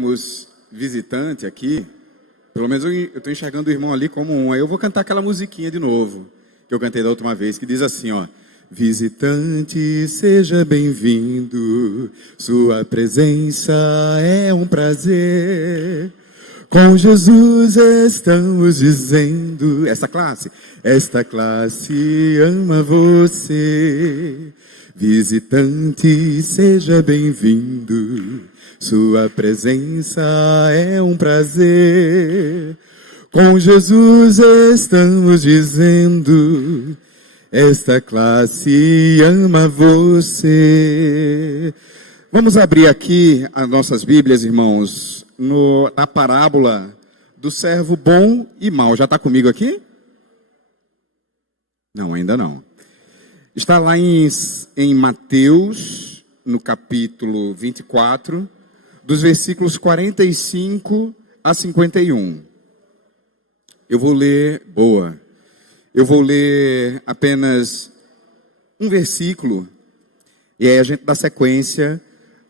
Temos visitante aqui, pelo menos eu estou enxergando o irmão ali como um. Aí eu vou cantar aquela musiquinha de novo, que eu cantei da última vez, que diz assim, ó. Visitante, seja bem-vindo, sua presença é um prazer. Com Jesus estamos dizendo, esta classe ama você. Visitante, seja bem-vindo, sua presença é um prazer. Com Jesus estamos dizendo, esta classe ama você. Vamos abrir aqui as nossas Bíblias, irmãos, na parábola do servo bom e mau. Já está comigo aqui? Não, ainda não. Está lá em Mateus, no capítulo 24, dos versículos 45 a 51. Eu vou ler apenas um versículo, e aí a gente dá sequência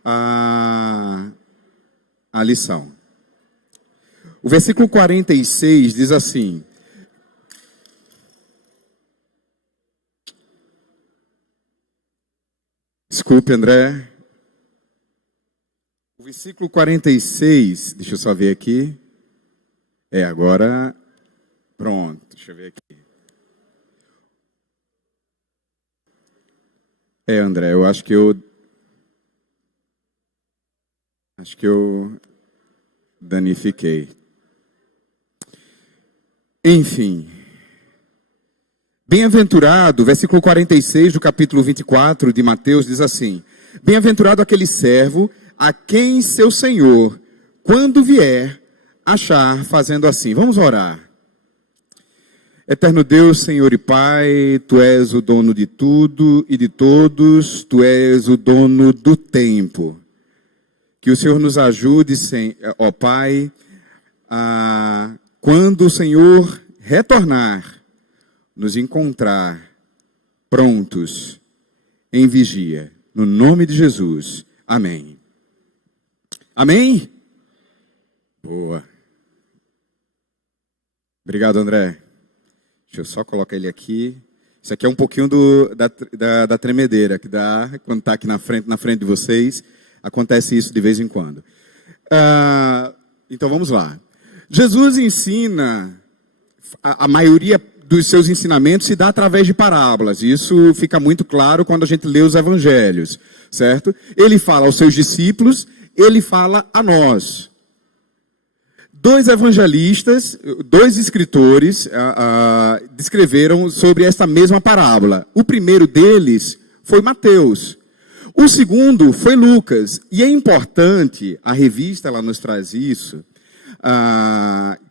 à lição. O versículo 46 diz assim: desculpe, André. O versículo 46, deixa eu só ver aqui. Agora, pronto, deixa eu ver aqui. André, eu acho que eu danifiquei. Enfim. Bem-aventurado, versículo 46 do capítulo 24 de Mateus diz assim: bem-aventurado aquele servo a quem seu senhor, quando vier, achar fazendo assim. Vamos orar. Eterno Deus, Senhor e Pai, Tu és o dono de tudo e de todos, Tu és o dono do tempo. Que o Senhor nos ajude, ó Pai, quando o Senhor retornar, nos encontrar prontos, em vigia. No nome de Jesus. Amém. Amém? Boa. Obrigado, André. Deixa eu só colocar ele aqui. Isso aqui é um pouquinho da tremedeira que dá quando está aqui na frente de vocês. Acontece isso de vez em quando. Então vamos lá. Jesus ensina, a maioria dos seus ensinamentos se dá através de parábolas. Isso fica muito claro quando a gente lê os evangelhos, certo? Ele fala aos seus discípulos, ele fala a nós. Dois evangelistas, dois escritores descreveram sobre esta mesma parábola. O primeiro deles foi Mateus. O segundo foi Lucas. E é importante, a revista ela nos traz isso,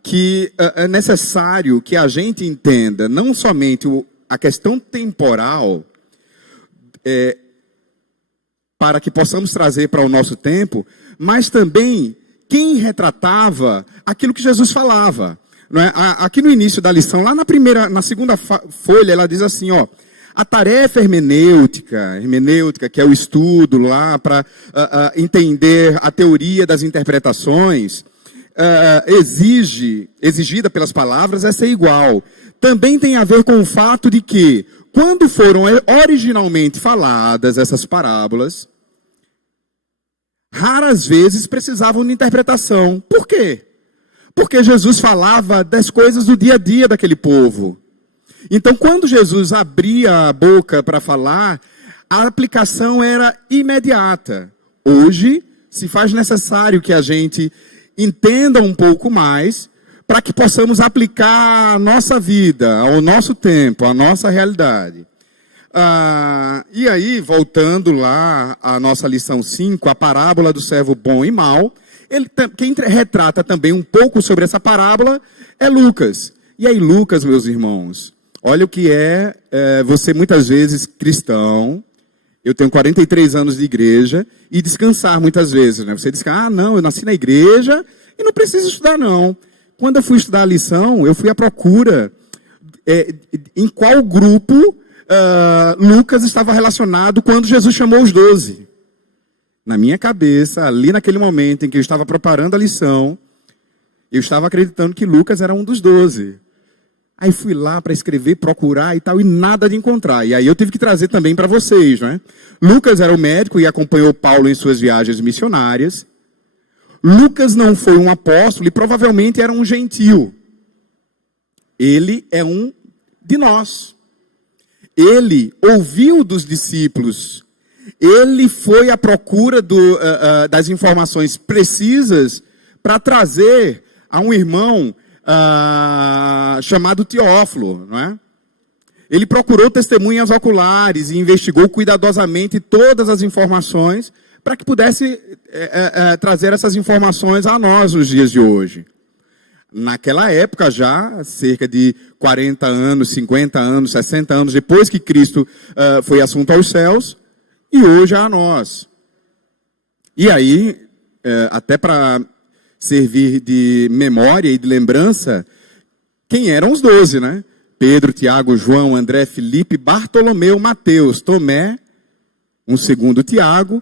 que é necessário que a gente entenda não somente a questão temporal, para que possamos trazer para o nosso tempo, mas também quem retratava aquilo que Jesus falava. Não é? Aqui no início da lição, lá na segunda folha, ela diz assim, ó, a tarefa hermenêutica, que é o estudo lá para entender a teoria das interpretações, exigida pelas palavras, é ser igual. Também tem a ver com o fato de que, quando foram originalmente faladas essas parábolas, raras vezes precisavam de interpretação. Por quê? Porque Jesus falava das coisas do dia a dia daquele povo. Então, quando Jesus abria a boca para falar, a aplicação era imediata. Hoje, se faz necessário que a gente entenda um pouco mais, para que possamos aplicar a nossa vida, ao nosso tempo, à nossa realidade. E aí, voltando lá à nossa lição 5, a parábola do servo bom e mau, quem retrata também um pouco sobre essa parábola é Lucas. E aí, Lucas, meus irmãos, olha o que é você muitas vezes cristão. Eu tenho 43 anos de igreja e descansar muitas vezes, né? Você diz que, não, eu nasci na igreja e não preciso estudar, não. Quando eu fui estudar a lição, eu fui à procura em qual grupo Lucas estava relacionado quando Jesus chamou os 12. Na minha cabeça, ali naquele momento em que eu estava preparando a lição, eu estava acreditando que Lucas era um dos 12. Aí fui lá para escrever, procurar e tal, e nada de encontrar. E aí eu tive que trazer também para vocês, né? Lucas era o médico e acompanhou Paulo em suas viagens missionárias. Lucas não foi um apóstolo e provavelmente era um gentil. Ele é um de nós. Ele ouviu dos discípulos. Ele foi à procura das informações precisas para trazer a um irmão chamado Teófilo, não é? Ele procurou testemunhas oculares e investigou cuidadosamente todas as informações para que pudesse trazer essas informações a nós nos dias de hoje. Naquela época já, cerca de 40 anos, 50 anos, 60 anos depois que Cristo foi assunto aos céus, e hoje a nós. E aí, até para servir de memória e de lembrança, quem eram os 12, né? Pedro, Tiago, João, André, Filipe, Bartolomeu, Mateus, Tomé, um segundo Tiago,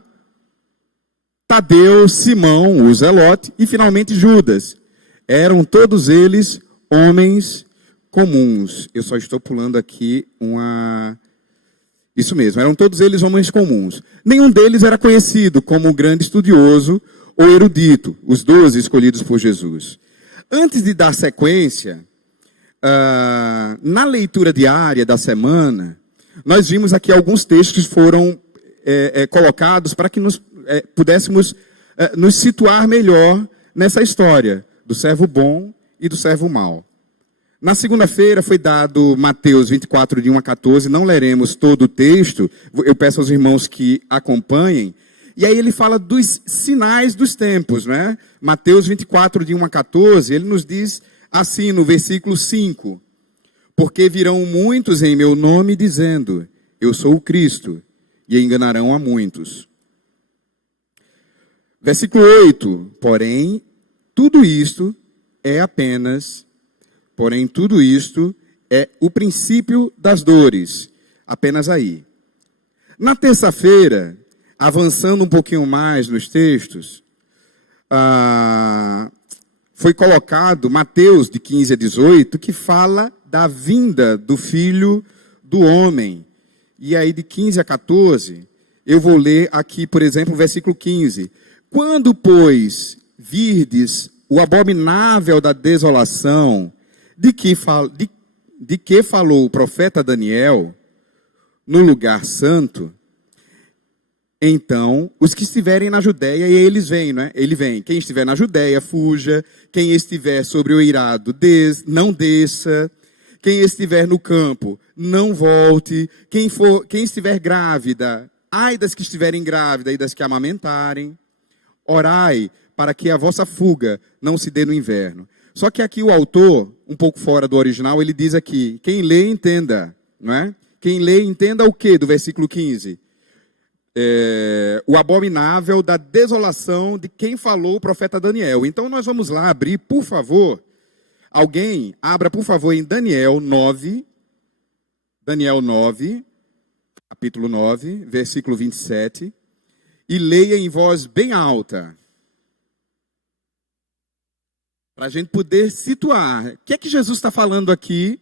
Tadeu, Simão, o Zelote e finalmente Judas. Eram todos eles homens comuns. Eu só estou pulando aqui Isso mesmo, eram todos eles homens comuns. Nenhum deles era conhecido como um grande estudioso ou erudito, os 12 escolhidos por Jesus. Antes de dar sequência, na leitura diária da semana, nós vimos aqui alguns textos que foram colocados para que pudéssemos nos situar melhor nessa história do servo bom e do servo mau. Na segunda-feira foi dado Mateus 24, de 1 a 14, não leremos todo o texto, eu peço aos irmãos que acompanhem, e aí ele fala dos sinais dos tempos, né? Mateus 24, de 1 a 14, ele nos diz assim no versículo 5, porque virão muitos em meu nome dizendo, eu sou o Cristo, e enganarão a muitos. Versículo 8, porém, tudo isto é o princípio das dores. Apenas aí. Na terça-feira, avançando um pouquinho mais nos textos, foi colocado Mateus, de 15 a 18, que fala da vinda do Filho do Homem. E aí, de 15 a 14, eu vou ler aqui, por exemplo, o versículo 15. Quando, pois, virdes o abominável da desolação, de que falou o profeta Daniel, no lugar santo, então, os que estiverem na Judéia, e eles vêm, né? Ele vem. Quem estiver na Judéia, fuja. Quem estiver sobre o eirado, não desça. Quem estiver no campo, não volte. Quem estiver grávida, ai das que estiverem grávidas e das que amamentarem. Orai para que a vossa fuga não se dê no inverno. Só que aqui o autor, um pouco fora do original, ele diz aqui, quem lê, entenda, não é? Quem lê, entenda o quê do versículo 15? O abominável da desolação de quem falou o profeta Daniel. Então nós vamos lá abrir, por favor, alguém abra, por favor, em Daniel 9, capítulo 9, versículo 27, e leia em voz bem alta, para a gente poder situar. O que é que Jesus está falando aqui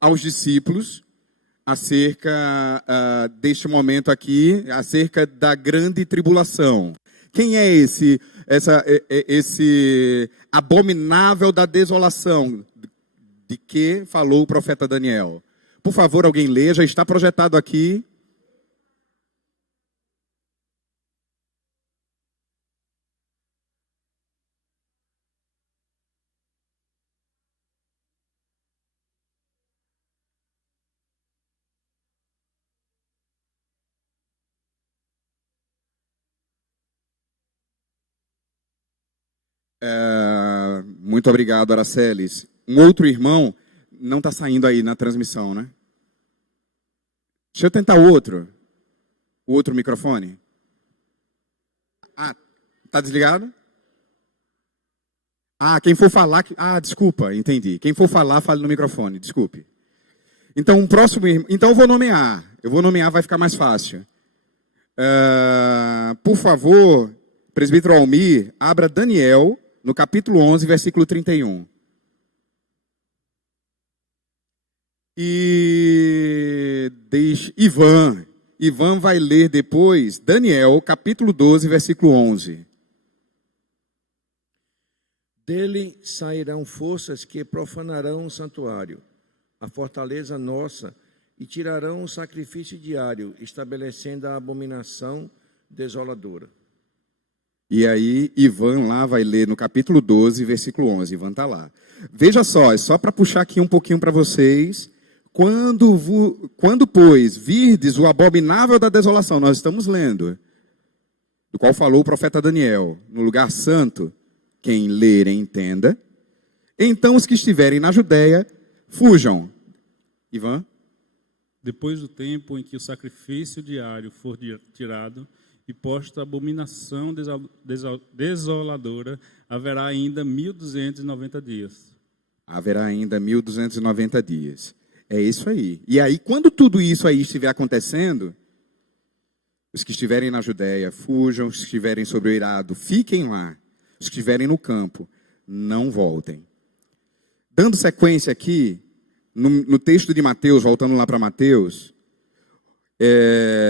aos discípulos acerca deste momento aqui, acerca da grande tribulação? Quem é esse abominável da desolação de que falou o profeta Daniel? Por favor, alguém leia, já está projetado aqui. Muito obrigado, Araceles. Um outro irmão não está saindo aí na transmissão, né? Deixa eu tentar o outro microfone. Está desligado? Quem for falar... desculpa, entendi. Quem for falar, fale no microfone, desculpe. Então, eu vou nomear. Vai ficar mais fácil. Por favor, presbítero Almir, abra Daniel, no capítulo 11, versículo 31. E deixe Ivan vai ler depois Daniel, capítulo 12, versículo 11. Dele sairão forças que profanarão o santuário, a fortaleza nossa, e tirarão o sacrifício diário, estabelecendo a abominação desoladora. E aí, Ivan lá vai ler no capítulo 12, versículo 11. Ivan está lá. Veja só, é só para puxar aqui um pouquinho para vocês. Quando, pois, virdes o abominável da desolação, nós estamos lendo, do qual falou o profeta Daniel, no lugar santo, quem ler entenda, então os que estiverem na Judéia, fujam. Ivan? Depois do tempo em que o sacrifício diário for tirado e posta a abominação desoladora, haverá ainda 1.290 dias. Haverá ainda 1.290 dias. É isso aí. E aí, quando tudo isso aí estiver acontecendo, os que estiverem na Judéia, fujam. Os que estiverem sobre o eirado, fiquem lá. Os que estiverem no campo, não voltem. Dando sequência aqui, no texto de Mateus, voltando lá para Mateus,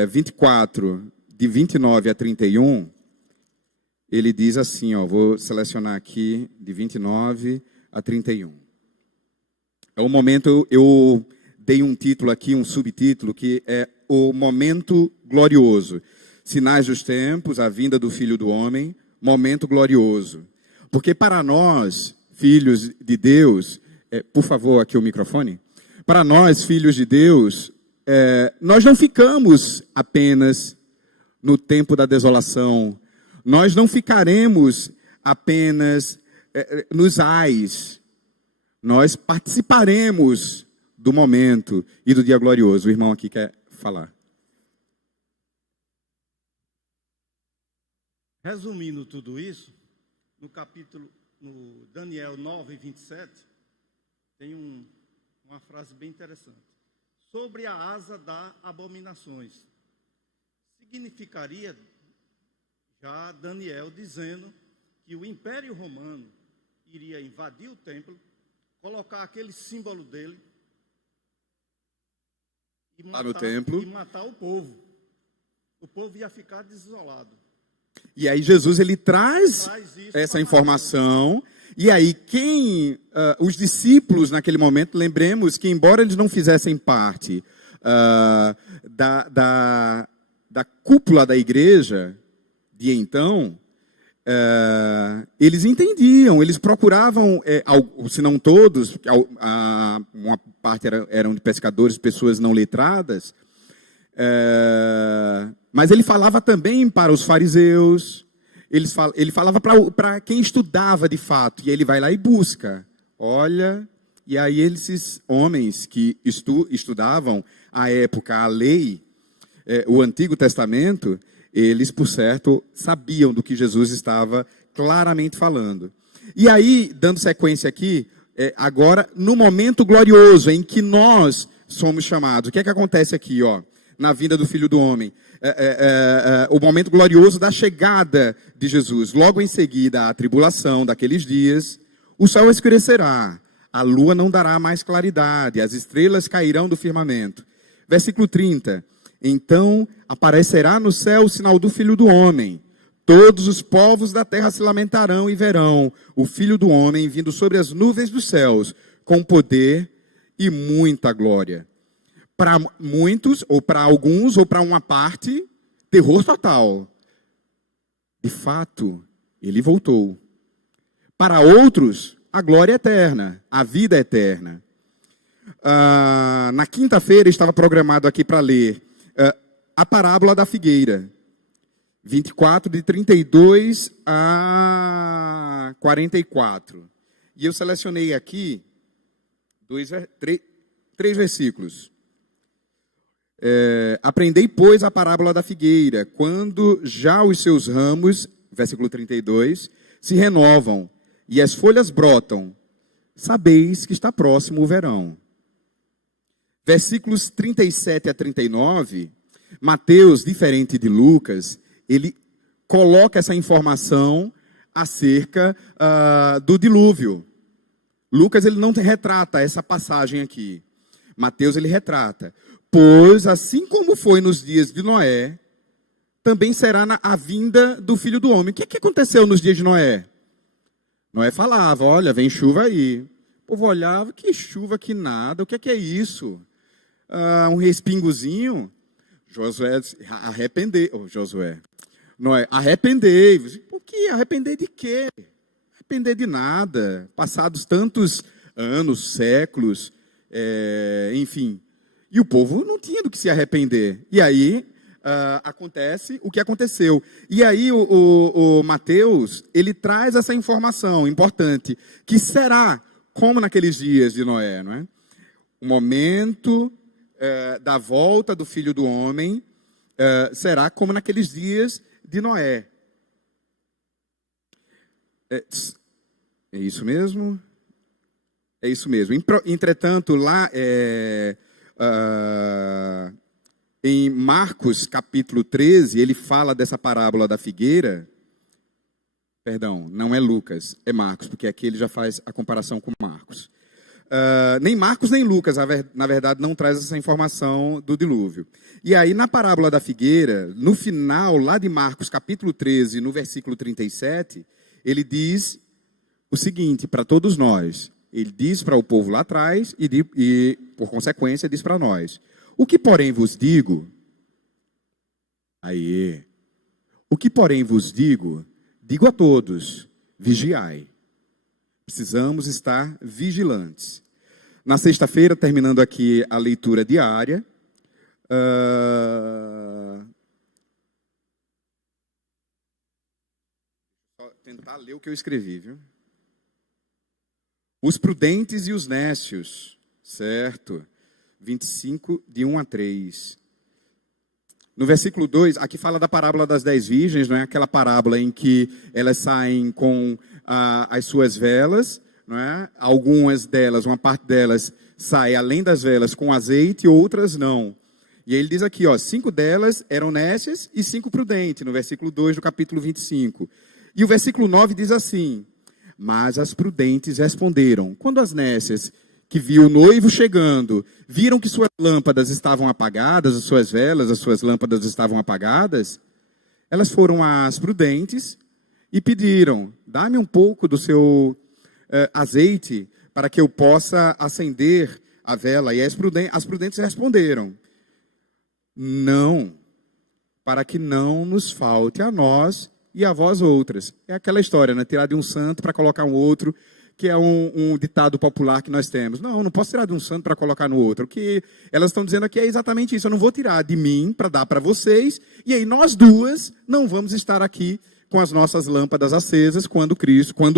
24, de 29 a 31, ele diz assim, vou selecionar aqui, de 29 a 31. É o momento, eu dei um título aqui, um subtítulo, que é o momento glorioso. Sinais dos tempos, a vinda do Filho do Homem, momento glorioso. Porque para nós, filhos de Deus, por favor, aqui o microfone. Para nós, filhos de Deus, nós não ficamos apenas no tempo da desolação. Nós não ficaremos apenas nos ais. Nós participaremos do momento e do dia glorioso. O irmão aqui quer falar. Resumindo tudo isso, no Daniel 9, 27, tem uma frase bem interessante. Sobre a asa das abominações. Significaria já Daniel dizendo que o Império Romano iria invadir o templo, colocar aquele símbolo dele e matar o povo. O povo ia ficar desolado. E aí Jesus ele traz essa informação. E aí os discípulos naquele momento, lembremos que embora eles não fizessem parte da cúpula da igreja de então, eles entendiam, eles procuravam, se não todos, uma parte eram de pescadores, pessoas não letradas, mas ele falava também para os fariseus, ele falava para quem estudava de fato, e ele vai lá e busca, olha, e aí esses homens que estudavam à época a lei, o Antigo Testamento, eles, por certo, sabiam do que Jesus estava claramente falando. E aí, dando sequência aqui, agora, no momento glorioso em que nós somos chamados, o que é que acontece aqui, na vida do Filho do Homem? O momento glorioso da chegada de Jesus. Logo em seguida, a tribulação daqueles dias, o céu escurecerá, a lua não dará mais claridade, as estrelas cairão do firmamento. Versículo 30. Então aparecerá no céu o sinal do Filho do Homem. Todos os povos da terra se lamentarão e verão o Filho do Homem vindo sobre as nuvens dos céus, com poder e muita glória. Para muitos, ou para alguns, ou para uma parte, terror total. De fato, ele voltou. Para outros, a glória eterna, a vida eterna. Na quinta-feira estava programado aqui para ler a parábola da figueira, 24, de 32 a 44. E eu selecionei aqui três versículos. Aprendei, pois, a parábola da figueira, quando já os seus ramos, versículo 32, se renovam e as folhas brotam, sabeis que está próximo o verão. Versículos 37 a 39 Mateus, diferente de Lucas, ele coloca essa informação acerca do dilúvio. Lucas ele não retrata essa passagem aqui. Mateus ele retrata. Pois assim como foi nos dias de Noé, também será a vinda do Filho do Homem. O que aconteceu nos dias de Noé? Noé falava, olha, vem chuva aí. O povo olhava, que chuva, que nada, o que é isso? Um respingozinho? Josué arrependeu. Noé, arrependei-vos. Por que? Arrepender de quê? Arrepender de nada. Passados tantos anos, séculos, enfim. E o povo não tinha do que se arrepender. E aí acontece o que aconteceu. E aí o Mateus, ele traz essa informação importante, que será como naqueles dias de Noé, não é? O momento da volta do Filho do Homem será como naqueles dias de Noé. É isso mesmo? É isso mesmo. Entretanto, lá em Marcos, capítulo 13, ele fala dessa parábola da figueira. Perdão, não é Lucas, é Marcos, porque aqui ele já faz a comparação com Marcos. Nem Marcos nem Lucas, na verdade, não traz essa informação do dilúvio. E aí, na parábola da figueira, no final, lá de Marcos, capítulo 13, no versículo 37, ele diz o seguinte para todos nós. Ele diz para o povo lá atrás e, por consequência, diz para nós. O que, porém, vos digo... O que, porém, vos digo, digo a todos, vigiai. Precisamos estar vigilantes. Na sexta-feira, terminando aqui a leitura diária, vou tentar ler o que eu escrevi, viu? Os prudentes e os nécios, certo? 25, de 1 a 3. No versículo 2, aqui fala da parábola das 10 virgens, não é? Aquela parábola em que elas saem com as suas velas, não é? Algumas delas, uma parte delas, sai além das velas com azeite, outras não. E aí ele diz aqui, 5 delas eram nécias e 5 prudentes, no versículo 2 do capítulo 25. E o versículo 9 diz assim, mas as prudentes responderam, quando as nécias, que viu o noivo chegando, viram que suas lâmpadas estavam apagadas, as suas velas, as suas lâmpadas estavam apagadas, elas foram às prudentes e pediram, dá-me um pouco do seu azeite para que eu possa acender a vela. E as prudentes responderam, não, para que não nos falte a nós e a vós outras. É aquela história, né? Tirar de um santo para colocar um outro, que é um ditado popular que nós temos. Não posso tirar de um santo para colocar no outro. O que elas estão dizendo aqui é exatamente isso. Eu não vou tirar de mim para dar para vocês, e aí nós duas não vamos estar aqui com as nossas lâmpadas acesas quando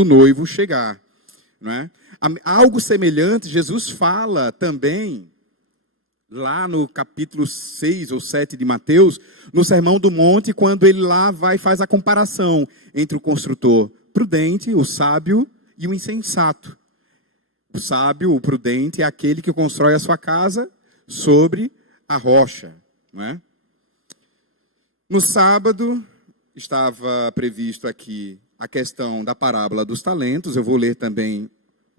o noivo chegar. Não é? Algo semelhante, Jesus fala também, lá no capítulo 6 ou 7 de Mateus, no Sermão do Monte, quando ele lá vai e faz a comparação entre o construtor prudente, o sábio, e o insensato. O sábio, o prudente, é aquele que constrói a sua casa sobre a rocha. Não é? No sábado, estava previsto aqui a questão da parábola dos talentos. Eu vou ler também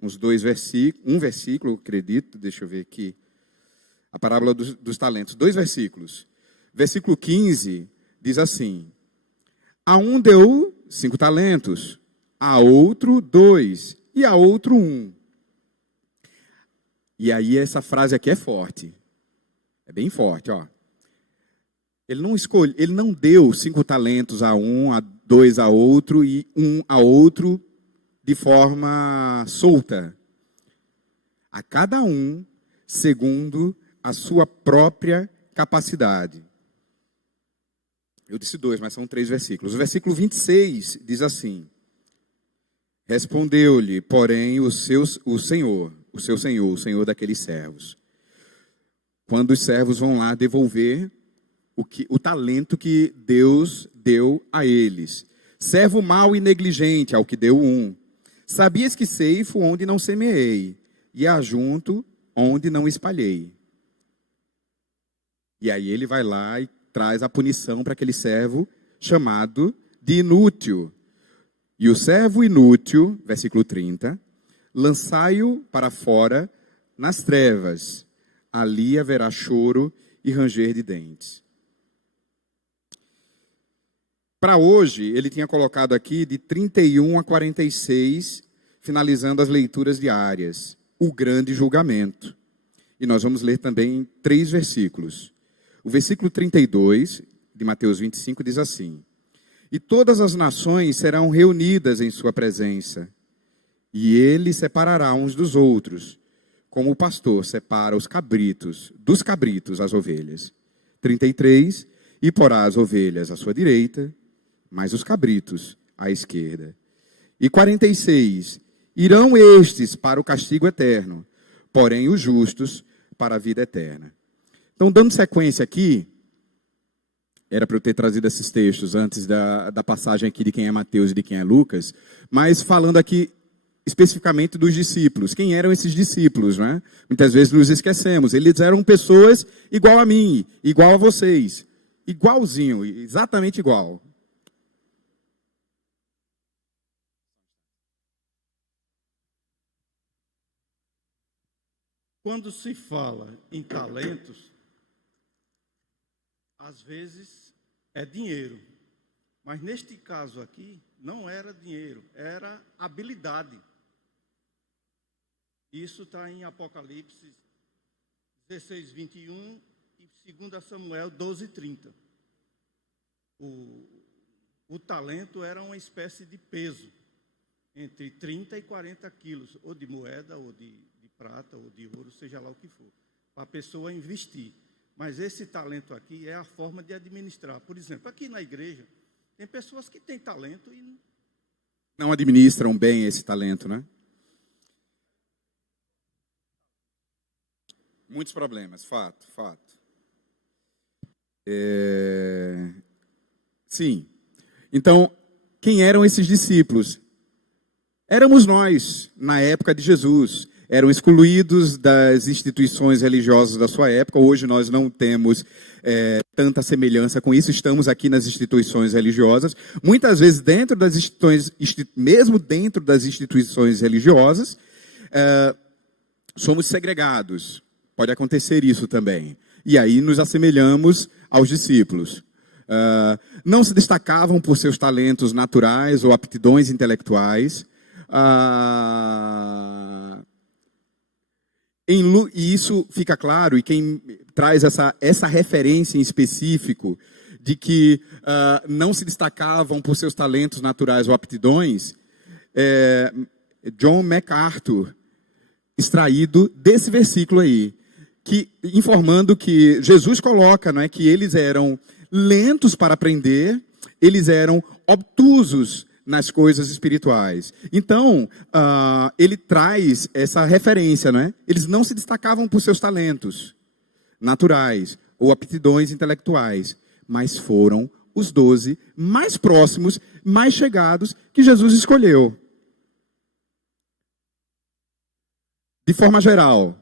um versículo, acredito, deixa eu ver aqui. A parábola dos talentos, 2 versículos. Versículo 15 diz assim, a um deu 5 talentos, a outro 2, e a outro 1. E aí essa frase aqui é forte. É bem forte, ó. Ele não deu 5 talentos a um, a 2 a outro e 1 a outro de forma solta. A cada um, segundo a sua própria capacidade. Eu disse 2, mas são 3 versículos. O versículo 26 diz assim, respondeu-lhe, porém, o Senhor, o Senhor daqueles servos. Quando os servos vão lá devolver o talento que Deus deu a eles. Servo mau e negligente, ao que deu 1. Sabias que ceifo onde não semeei, e ajunto onde não espalhei. E aí ele vai lá e traz a punição para aquele servo chamado de inútil. E o servo inútil, versículo 30, lançai-o para fora nas trevas, ali haverá choro e ranger de dentes. Para hoje, ele tinha colocado aqui de 31 a 46, finalizando as leituras diárias, o grande julgamento. E nós vamos ler também 3 versículos. O versículo 32, de Mateus 25, diz assim: E todas as nações serão reunidas em sua presença, e ele separará uns dos outros, como o pastor separa os cabritos, dos cabritos as ovelhas. 33, e porá as ovelhas à sua direita, mas os cabritos à esquerda. E 46, irão estes para o castigo eterno, porém os justos para a vida eterna. Então, dando sequência aqui, era para eu ter trazido esses textos antes da passagem aqui de quem é Mateus e de quem é Lucas, mas falando aqui especificamente dos discípulos. Quem eram esses discípulos, né? Muitas vezes nos esquecemos. Eles eram pessoas igual a mim, igual a vocês. Igualzinho, exatamente igual. Quando se fala em talentos, às vezes é dinheiro. Mas neste caso aqui, não era dinheiro, era habilidade. Isso está em Apocalipse 16, 21 e 2 Samuel 12, 30. O talento era uma espécie de peso, entre 30 e 40 quilos, ou de moeda, ou de prata, ou de ouro, seja lá o que for, para a pessoa investir. Mas esse talento aqui é a forma de administrar. Por exemplo, aqui na igreja, tem pessoas que têm talento e não administram bem esse talento, né? Muitos problemas, fato. Sim. Então, quem eram esses discípulos? Éramos nós, na época de Jesus. Eram excluídos das instituições religiosas da sua época. Hoje nós não temos tanta semelhança com isso. Estamos aqui nas instituições religiosas. Muitas vezes, dentro das instituições, mesmo dentro das instituições religiosas, somos segregados. Pode acontecer isso também. E aí nos assemelhamos aos discípulos. Não se destacavam por seus talentos naturais ou aptidões intelectuais. E isso fica claro, e quem traz essa referência em específico de que não se destacavam por seus talentos naturais ou aptidões, John MacArthur, extraído desse versículo aí, informando que Jesus coloca, não é, que eles eram lentos para aprender, eles eram obtusos nas coisas espirituais. Então, ele traz essa referência, né? Eles não se destacavam por seus talentos naturais ou aptidões intelectuais, mas foram os 12 mais próximos, mais chegados que Jesus escolheu. De forma geral,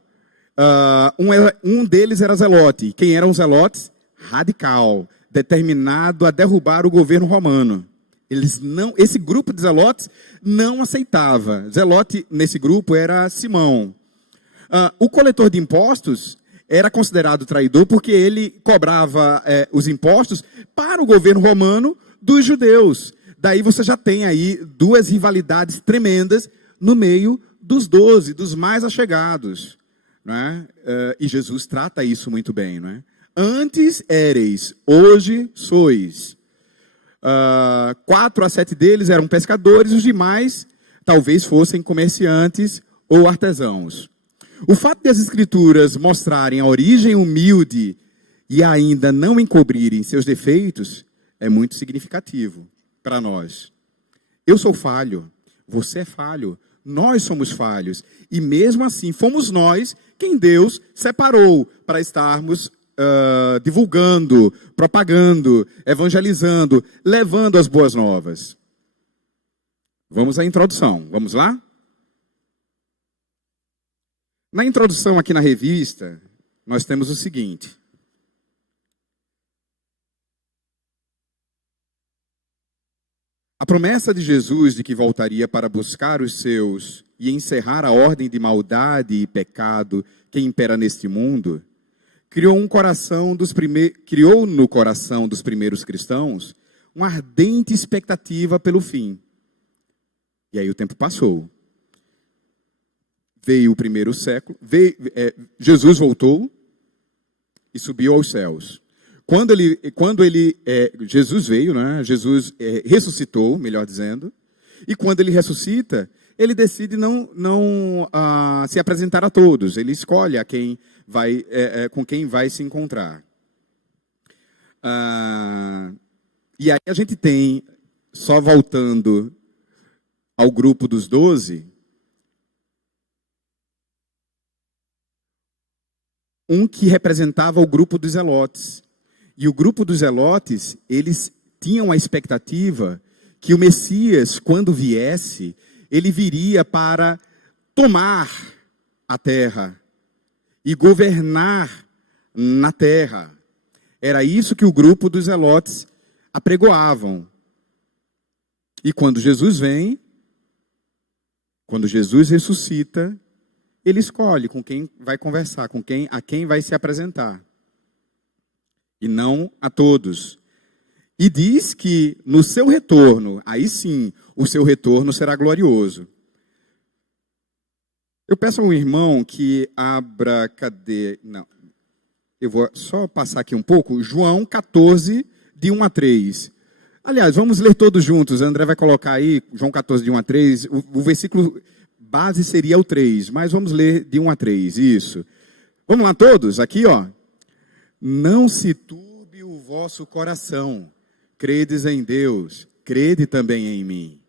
um deles era Zelote. Quem eram os Zelotes? Radical, determinado a derrubar o governo romano. Esse grupo de zelotes não aceitava. Zelote nesse grupo era Simão. O coletor de impostos era considerado traidor porque ele cobrava os impostos para o governo romano dos judeus. Daí você já tem aí 2 rivalidades tremendas no meio dos 12, dos mais achegados. Não é? E Jesus trata isso muito bem. Não é? Antes éreis, hoje sois. 4 a 7 deles eram pescadores, os demais talvez fossem comerciantes ou artesãos. O fato de as escrituras mostrarem a origem humilde e ainda não encobrirem seus defeitos é muito significativo para nós. Eu sou falho, você é falho, nós somos falhos, e mesmo assim fomos nós quem Deus separou para estarmos divulgando, propagando, evangelizando, levando as boas novas. Vamos à introdução. Vamos lá? Na introdução aqui na revista, nós temos o seguinte. A promessa de Jesus de que voltaria para buscar os seus e encerrar a ordem de maldade e pecado que impera neste mundo, criou no coração dos primeiros cristãos uma ardente expectativa pelo fim. E aí o tempo passou. Veio o primeiro século, Jesus voltou e subiu aos céus. Jesus veio, né? Jesus ressuscitou, melhor dizendo, e quando ele ressuscita, ele decide não se apresentar a todos. Ele escolhe com quem vai se encontrar. E aí a gente tem, só voltando ao grupo dos 12, um que representava o grupo dos zelotes. E o grupo dos zelotes, eles tinham a expectativa que o Messias, quando viesse, ele viria para tomar a terra e governar na terra. Era isso que o grupo dos zelotes apregoavam. E quando Jesus vem, quando Jesus ressuscita, ele escolhe com quem vai conversar, a quem vai se apresentar. E não a todos. E diz que no seu retorno, aí sim, o seu retorno será glorioso. Eu peço a um irmão que abra, eu vou só passar aqui um pouco, João 14, de 1 a 3. Aliás, vamos ler todos juntos, André vai colocar aí, João 14, de 1 a 3, o versículo base seria o 3, mas vamos ler de 1 a 3, isso. Vamos lá todos, aqui ó. Não se turbe o vosso coração, credes em Deus, crede também em mim.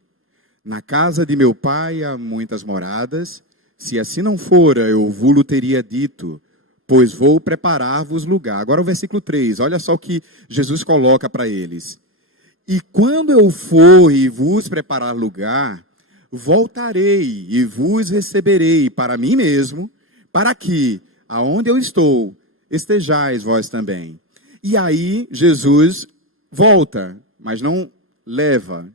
Na casa de meu pai há muitas moradas, se assim não fora, eu vos teria dito, pois vou preparar-vos lugar. Agora o versículo 3, olha só o que Jesus coloca para eles. E quando eu for e vos preparar lugar, voltarei e vos receberei para mim mesmo, para que, aonde eu estou, estejais vós também. E aí Jesus volta, mas não leva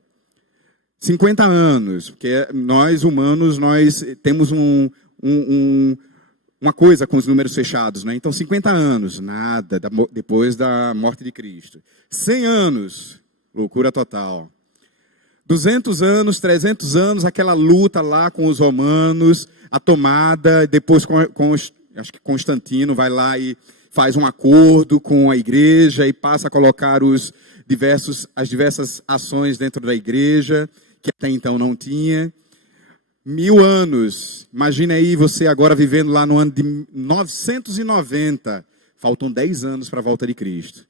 50 anos, porque nós humanos, nós temos uma coisa com os números fechados, né? Então 50 anos, nada, depois da morte de Cristo. 100 anos, loucura total. 200 anos, 300 anos, aquela luta lá com os romanos, a tomada, depois acho que Constantino vai lá e faz um acordo com a igreja e passa a colocar as diversas ações dentro da igreja, que até então não tinha. 1000 anos, imagine aí você agora vivendo lá no ano de 990, faltam 10 anos para a volta de Cristo.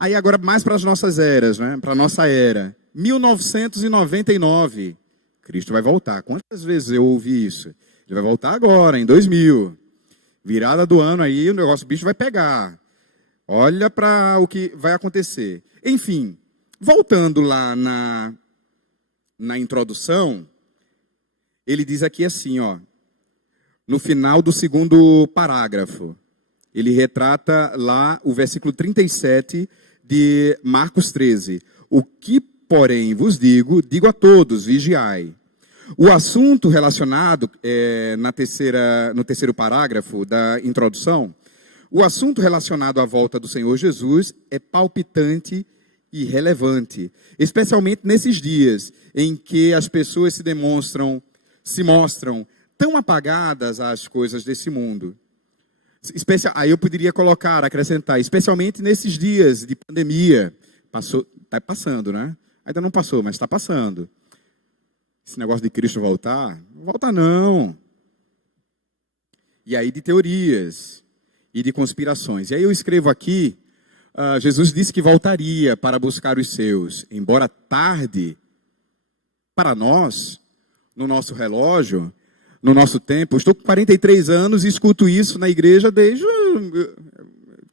Aí agora mais para as nossas eras, né? Para a nossa era, 1999, Cristo vai voltar. Quantas vezes eu ouvi isso? Ele vai voltar agora, em 2000. Virada do ano aí, o negócio, o bicho vai pegar. Olha para o que vai acontecer. Enfim, voltando lá na introdução, ele diz aqui assim, ó, no final do segundo parágrafo, ele retrata lá o versículo 37 de Marcos 13. O que, porém, vos digo a todos, vigiai. O assunto relacionado, no terceiro parágrafo da introdução, o assunto relacionado à volta do Senhor Jesus é palpitante e relevante, especialmente nesses dias em que as pessoas se mostram tão apagadas às coisas desse mundo. Aí eu poderia acrescentar, especialmente nesses dias de pandemia. Está passando, né? Ainda não passou, mas está passando. Esse negócio de Cristo voltar, não volta não. E aí de teorias e de conspirações. E aí eu escrevo aqui, Jesus disse que voltaria para buscar os seus, embora tarde, para nós, no nosso relógio, no nosso tempo. Eu estou com 43 anos e escuto isso na igreja desde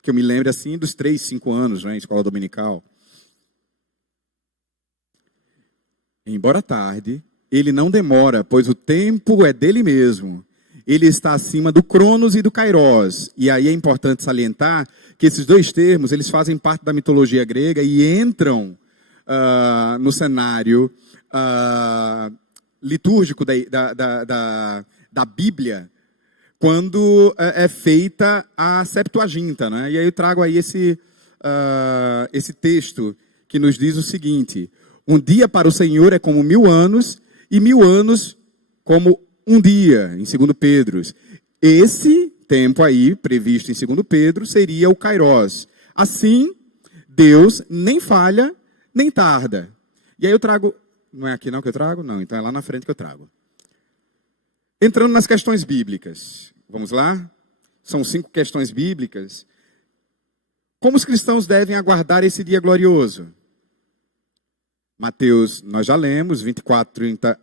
que eu me lembro assim, dos 3, 5 anos, né, em escola dominical. Embora tarde, ele não demora, pois o tempo é dele mesmo. Ele está acima do Cronos e do Kairos. E aí é importante salientar que esses dois termos, eles fazem parte da mitologia grega e entram no cenário litúrgico da Bíblia, quando é feita a Septuaginta, né? E aí eu trago aí esse texto que nos diz o seguinte: um dia para o Senhor é como 1000 anos, e 1000 anos como um dia, em 2 Pedro. Esse tempo aí, previsto em 2 Pedro, seria o Kairos. Assim, Deus nem falha, nem tarda. E aí eu trago... Não é aqui não que eu trago? Não, então é lá na frente que eu trago. Entrando nas questões bíblicas. Vamos lá? São 5 questões bíblicas. Como os cristãos devem aguardar esse dia glorioso? Mateus, nós já lemos, 24, 30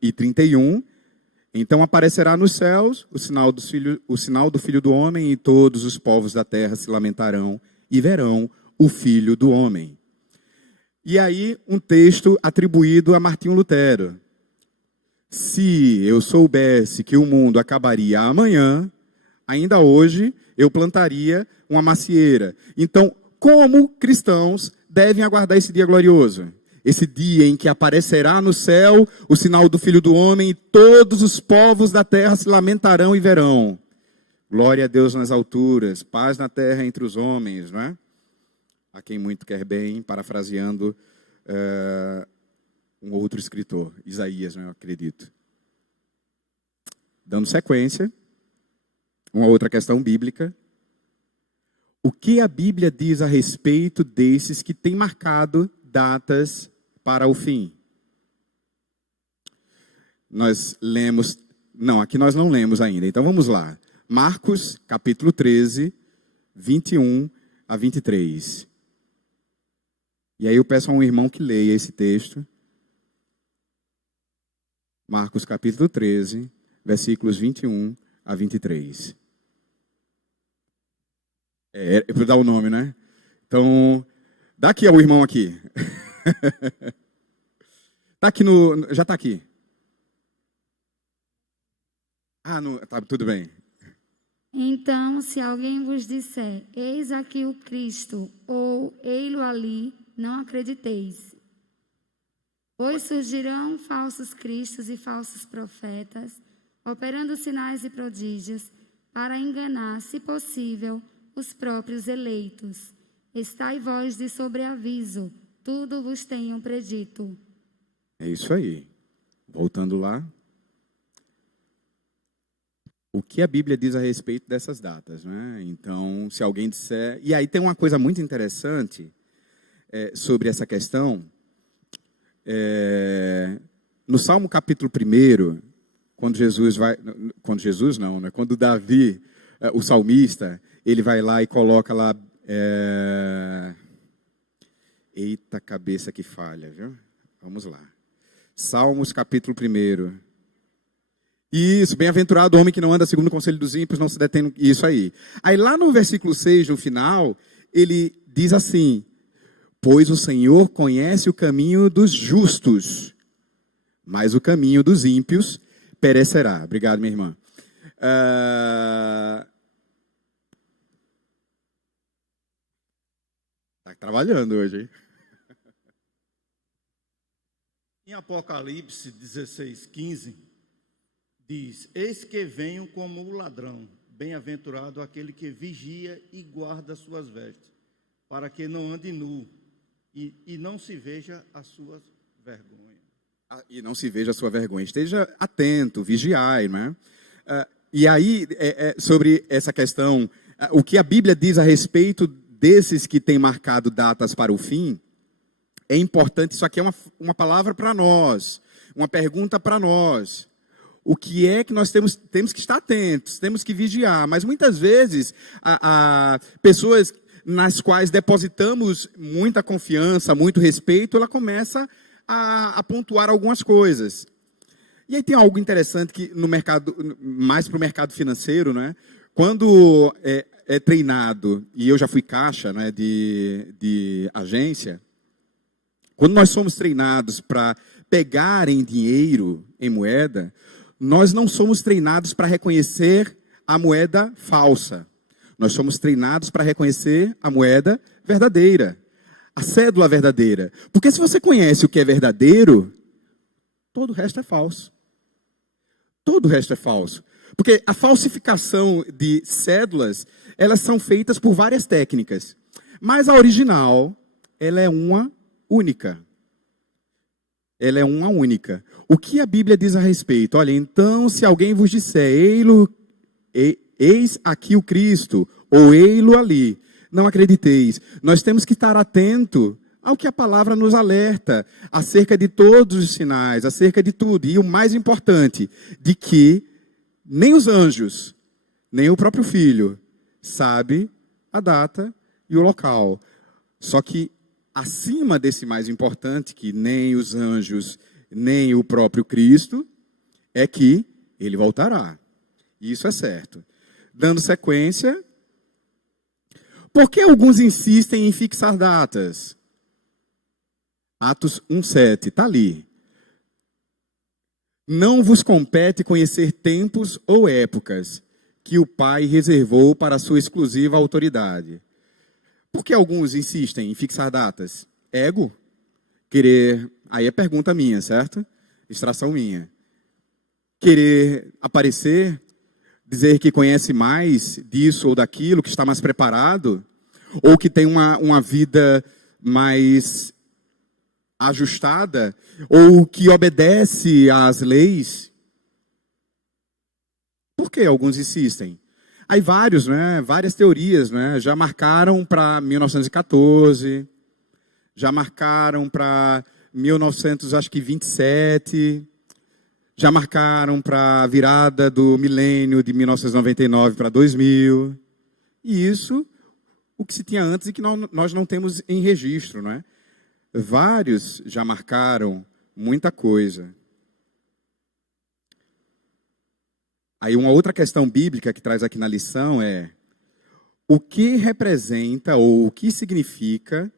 e 31. Então aparecerá nos céus o sinal do Filho do Homem, e todos os povos da terra se lamentarão e verão o Filho do Homem. E aí um texto atribuído a Martinho Lutero. Se eu soubesse que o mundo acabaria amanhã, ainda hoje eu plantaria uma macieira. Então, como cristãos devem aguardar esse dia glorioso? Esse dia em que aparecerá no céu o sinal do Filho do Homem, e todos os povos da terra se lamentarão e verão. Glória a Deus nas alturas, paz na terra entre os homens, não é? A quem muito quer bem, parafraseando um outro escritor, Isaías, eu acredito. Dando sequência, uma outra questão bíblica. O que a Bíblia diz a respeito desses que têm marcado datas para o fim? Nós lemos... Não, aqui nós não lemos ainda, então vamos lá. Marcos, capítulo 13, 21 a 23. E aí eu peço a um irmão que leia esse texto. Marcos, capítulo 13, versículos 21 a 23. É para dar o nome, né? Então, dá aqui ao irmão aqui. Tá aqui já está aqui. Tá, tudo bem. Então, se alguém vos disser, eis aqui o Cristo, ou ei-lo ali, não acrediteis. Pois surgirão falsos cristos e falsos profetas, operando sinais e prodígios, para enganar, se possível, os próprios eleitos. Estai vós de sobreaviso, tudo vos tenho predito. É isso aí. Voltando lá. O que a Bíblia diz a respeito dessas datas, né? Então, se alguém disser... E aí tem uma coisa muito interessante sobre essa questão. No Salmo capítulo 1, quando Davi, o salmista, ele vai lá e coloca lá... Eita, cabeça que falha, viu? Vamos lá. Salmos capítulo 1. Isso, bem-aventurado o homem que não anda segundo o conselho dos ímpios, não se detém... Isso aí. Aí lá no versículo 6, no final, ele diz assim: pois o Senhor conhece o caminho dos justos, mas o caminho dos ímpios perecerá. Obrigado, minha irmã. Está trabalhando hoje, hein? Em Apocalipse 16:15, diz: eis que venho como o ladrão, bem-aventurado aquele que vigia e guarda suas vestes, para que não ande nu e não se veja a sua vergonha. E não se veja a sua vergonha. Esteja atento, vigiai, não é? E aí, sobre essa questão, o que a Bíblia diz a respeito desses que têm marcado datas para o fim, é importante. Isso aqui é uma palavra para nós, uma pergunta para nós. O que é que nós temos que estar atentos, temos que vigiar. Mas muitas vezes, pessoas nas quais depositamos muita confiança, muito respeito, ela começa a pontuar algumas coisas. E aí tem algo interessante que no mercado, mais para o mercado financeiro, né? Quando é treinado, e eu já fui caixa, né, de agência, quando nós somos treinados para pegar em dinheiro, em moeda, nós não somos treinados para reconhecer a moeda falsa. Nós somos treinados para reconhecer a moeda verdadeira. a cédula verdadeira. Porque se você conhece o que é verdadeiro, todo o resto é falso. Todo o resto é falso. Porque a falsificação de cédulas, elas são feitas por várias técnicas. Mas a original, ela é uma única. Ela é uma única. O que a Bíblia diz a respeito? Olha, então se alguém vos disser, eis aqui o Cristo, ou ei-lo ali, não acrediteis. Nós temos que estar atento ao que a palavra nos alerta, acerca de todos os sinais, acerca de tudo. E o mais importante, de que nem os anjos, nem o próprio Filho, sabe a data e o local. Só que acima desse mais importante, que nem os anjos, nem o próprio Cristo, é que ele voltará. Isso é certo. Dando sequência, por que alguns insistem em fixar datas? Atos 1:7, está ali. Não vos compete conhecer tempos ou épocas que o Pai reservou para a sua exclusiva autoridade. Por que alguns insistem em fixar datas? Ego? Querer... Aí é pergunta minha, certo? Extração minha. Querer aparecer, dizer que conhece mais disso ou daquilo, que está mais preparado, ou que tem uma vida mais ajustada, ou que obedece às leis. Por que alguns insistem? Aí várias teorias, já marcaram para 1914, já marcaram para 1927, já marcaram para a virada do milênio de 1999 para 2000. E isso, o que se tinha antes e que nós não temos em registro, não é? Vários já marcaram muita coisa. Aí uma outra questão bíblica que traz aqui na lição é o que representa ou o que significa,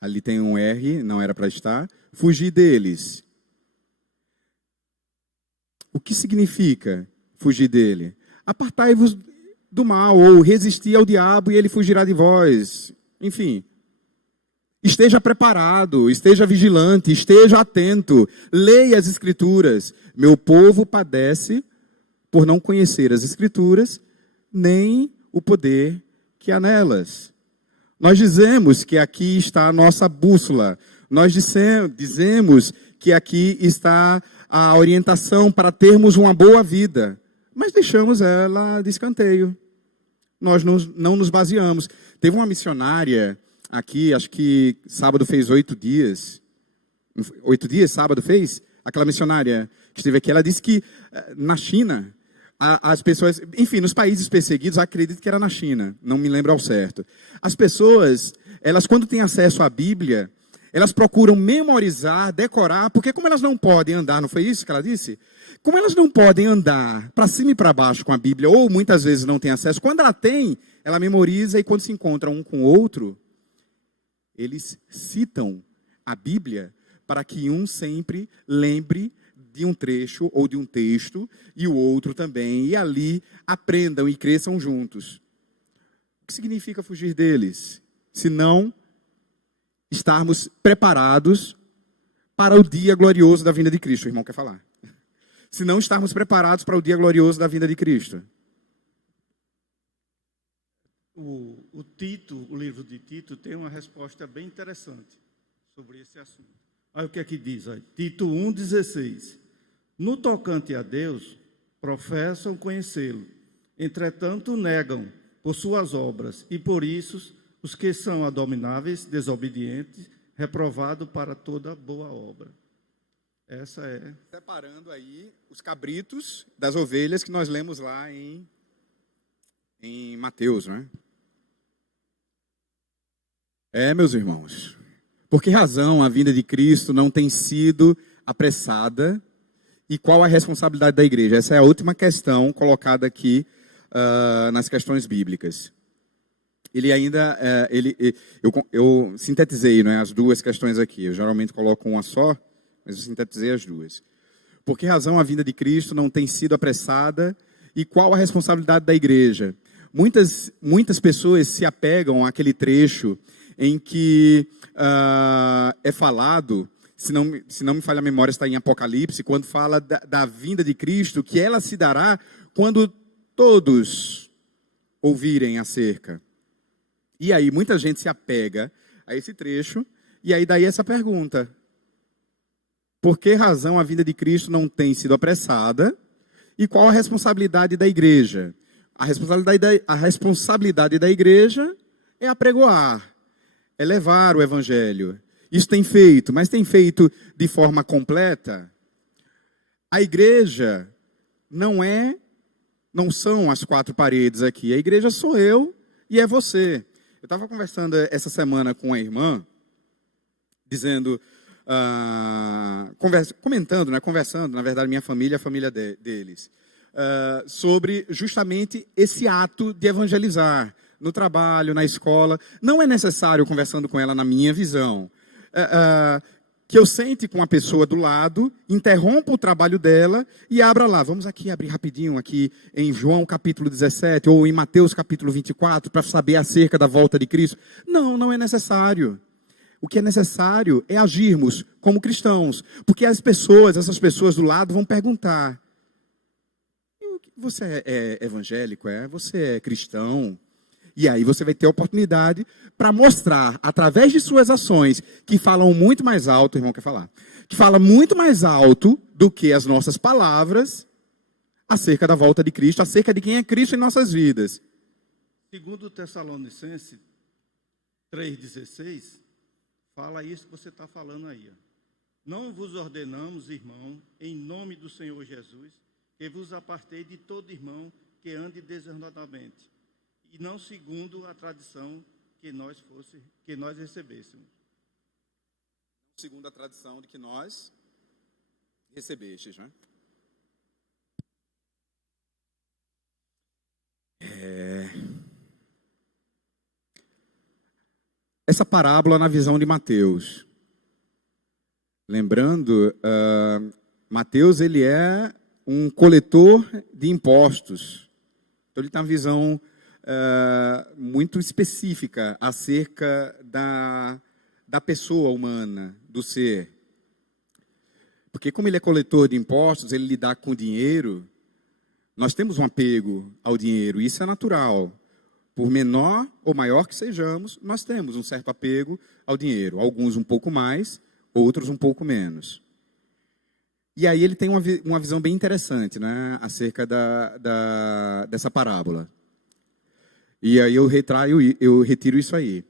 ali tem um R, não era para estar, fugir deles. O que significa fugir dele? Apartai-vos do mal ou resistir ao diabo e ele fugirá de vós. Enfim, esteja preparado, esteja vigilante, esteja atento, leia as Escrituras. Meu povo padece por não conhecer as Escrituras, nem o poder que há nelas. Nós dizemos que aqui está a nossa bússola. Nós dizemos que aqui está a orientação para termos uma boa vida. Mas deixamos ela de escanteio. Nós não nos baseamos. Teve uma missionária aqui, acho que sábado fez 8 dias. 8 dias, sábado fez? Aquela missionária que esteve aqui, ela disse que na China... As pessoas, enfim, nos países perseguidos, acredito que era na China, não me lembro ao certo. As pessoas, elas quando têm acesso à Bíblia, elas procuram memorizar, decorar, porque como elas não podem andar, não foi isso que ela disse? Como elas não podem andar para cima e para baixo com a Bíblia, ou muitas vezes não têm acesso, quando ela tem, ela memoriza e quando se encontram um com o outro, eles citam a Bíblia para que um sempre lembre de um trecho ou de um texto, e o outro também, e ali aprendam e cresçam juntos. O que significa fugir deles? Se não estarmos preparados para o dia glorioso da vinda de Cristo. O irmão quer falar. Se não estarmos preparados para o dia glorioso da vinda de Cristo. O Tito, o livro de Tito, tem uma resposta bem interessante sobre esse assunto. Aí o que é que diz? Aí, Tito 1,16. No tocante a Deus, professam conhecê-lo, entretanto negam por suas obras, e por isso os que são abomináveis, desobedientes, reprovados para toda boa obra. Essa é... Separando aí os cabritos das ovelhas que nós lemos lá em Mateus, não é? Meus irmãos, por que razão a vinda de Cristo não tem sido apressada? E qual a responsabilidade da igreja? Essa é a última questão colocada aqui nas questões bíblicas. Ele ainda, eu sintetizei, as duas questões aqui. Eu geralmente coloco uma só, mas eu sintetizei as duas. Por que razão a vinda de Cristo não tem sido apressada? E qual a responsabilidade da igreja? Muitas pessoas se apegam àquele trecho em que é falado, se não me falha a memória, está em Apocalipse, quando fala da vinda de Cristo, que ela se dará quando todos ouvirem acerca. E aí muita gente se apega a esse trecho, e aí daí essa pergunta: por que razão a vinda de Cristo não tem sido apressada? E qual a responsabilidade da igreja? A responsabilidade da igreja é apregoar, é levar o evangelho. Isso tem feito, mas tem feito de forma completa? A igreja não são as quatro paredes aqui. A igreja sou eu e é você. Eu estava conversando essa semana com a irmã, dizendo, conversando, na verdade, minha família e a família deles, sobre justamente esse ato de evangelizar no trabalho, na escola. Não é necessário, conversando com ela, na minha visão, que eu sente com a pessoa do lado, interrompa o trabalho dela e abra lá. Vamos aqui abrir rapidinho aqui em João capítulo 17 ou em Mateus capítulo 24 para saber acerca da volta de Cristo. Não é necessário. O que é necessário é agirmos como cristãos, porque essas pessoas do lado vão perguntar: você é evangélico? Você é cristão? E aí você vai ter a oportunidade para mostrar, através de suas ações, que falam muito mais alto, o irmão quer falar, que fala muito mais alto do que as nossas palavras, acerca da volta de Cristo, acerca de quem é Cristo em nossas vidas. Segundo Tessalonicenses 3,16, fala isso que você está falando aí. Não vos ordenamos, irmão, em nome do Senhor Jesus, que vos apartei de todo irmão que ande desordenadamente, e não segundo a tradição que nós recebêssemos. Segundo a tradição de que nós recebestes, né? Essa parábola na visão de Mateus. Lembrando, Mateus ele é um coletor de impostos. Então ele tem uma visão muito específica acerca da pessoa humana, do ser. Porque como ele é coletor de impostos, ele lidar com dinheiro, nós temos um apego ao dinheiro, e isso é natural. Por menor ou maior que sejamos, nós temos um certo apego ao dinheiro. Alguns um pouco mais, outros um pouco menos. E aí ele tem uma visão bem interessante, né, acerca dessa parábola. E aí eu retiro isso aí.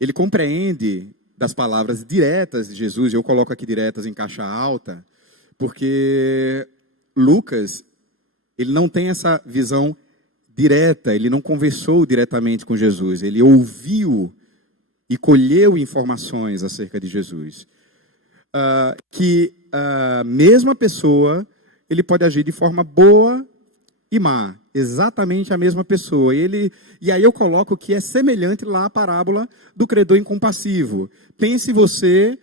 Ele compreende das palavras diretas de Jesus, eu coloco aqui diretas em caixa alta, porque Lucas, ele não tem essa visão direta, ele não conversou diretamente com Jesus, ele ouviu e colheu informações acerca de Jesus. Que a mesma pessoa, ele pode agir de forma boa e má, exatamente a mesma pessoa. E aí eu coloco que é semelhante lá a parábola do credor incompassivo. Pense você,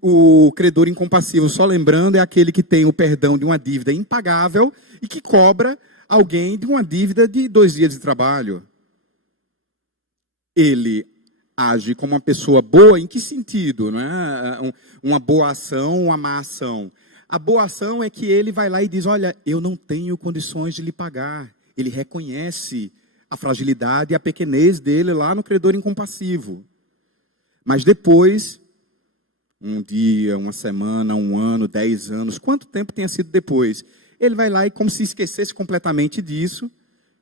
o credor incompassivo, só lembrando, é aquele que tem o perdão de uma dívida impagável e que cobra alguém de uma dívida de 2 dias de trabalho. Ele age como uma pessoa boa, em que sentido? Não é? Uma boa ação, uma má ação. A boa ação é que ele vai lá e diz: olha, eu não tenho condições de lhe pagar. Ele reconhece a fragilidade e a pequenez dele lá no credor incompassivo. Mas depois, um dia, uma semana, 1 ano, 10 anos, quanto tempo tenha sido depois, ele vai lá e, como se esquecesse completamente disso,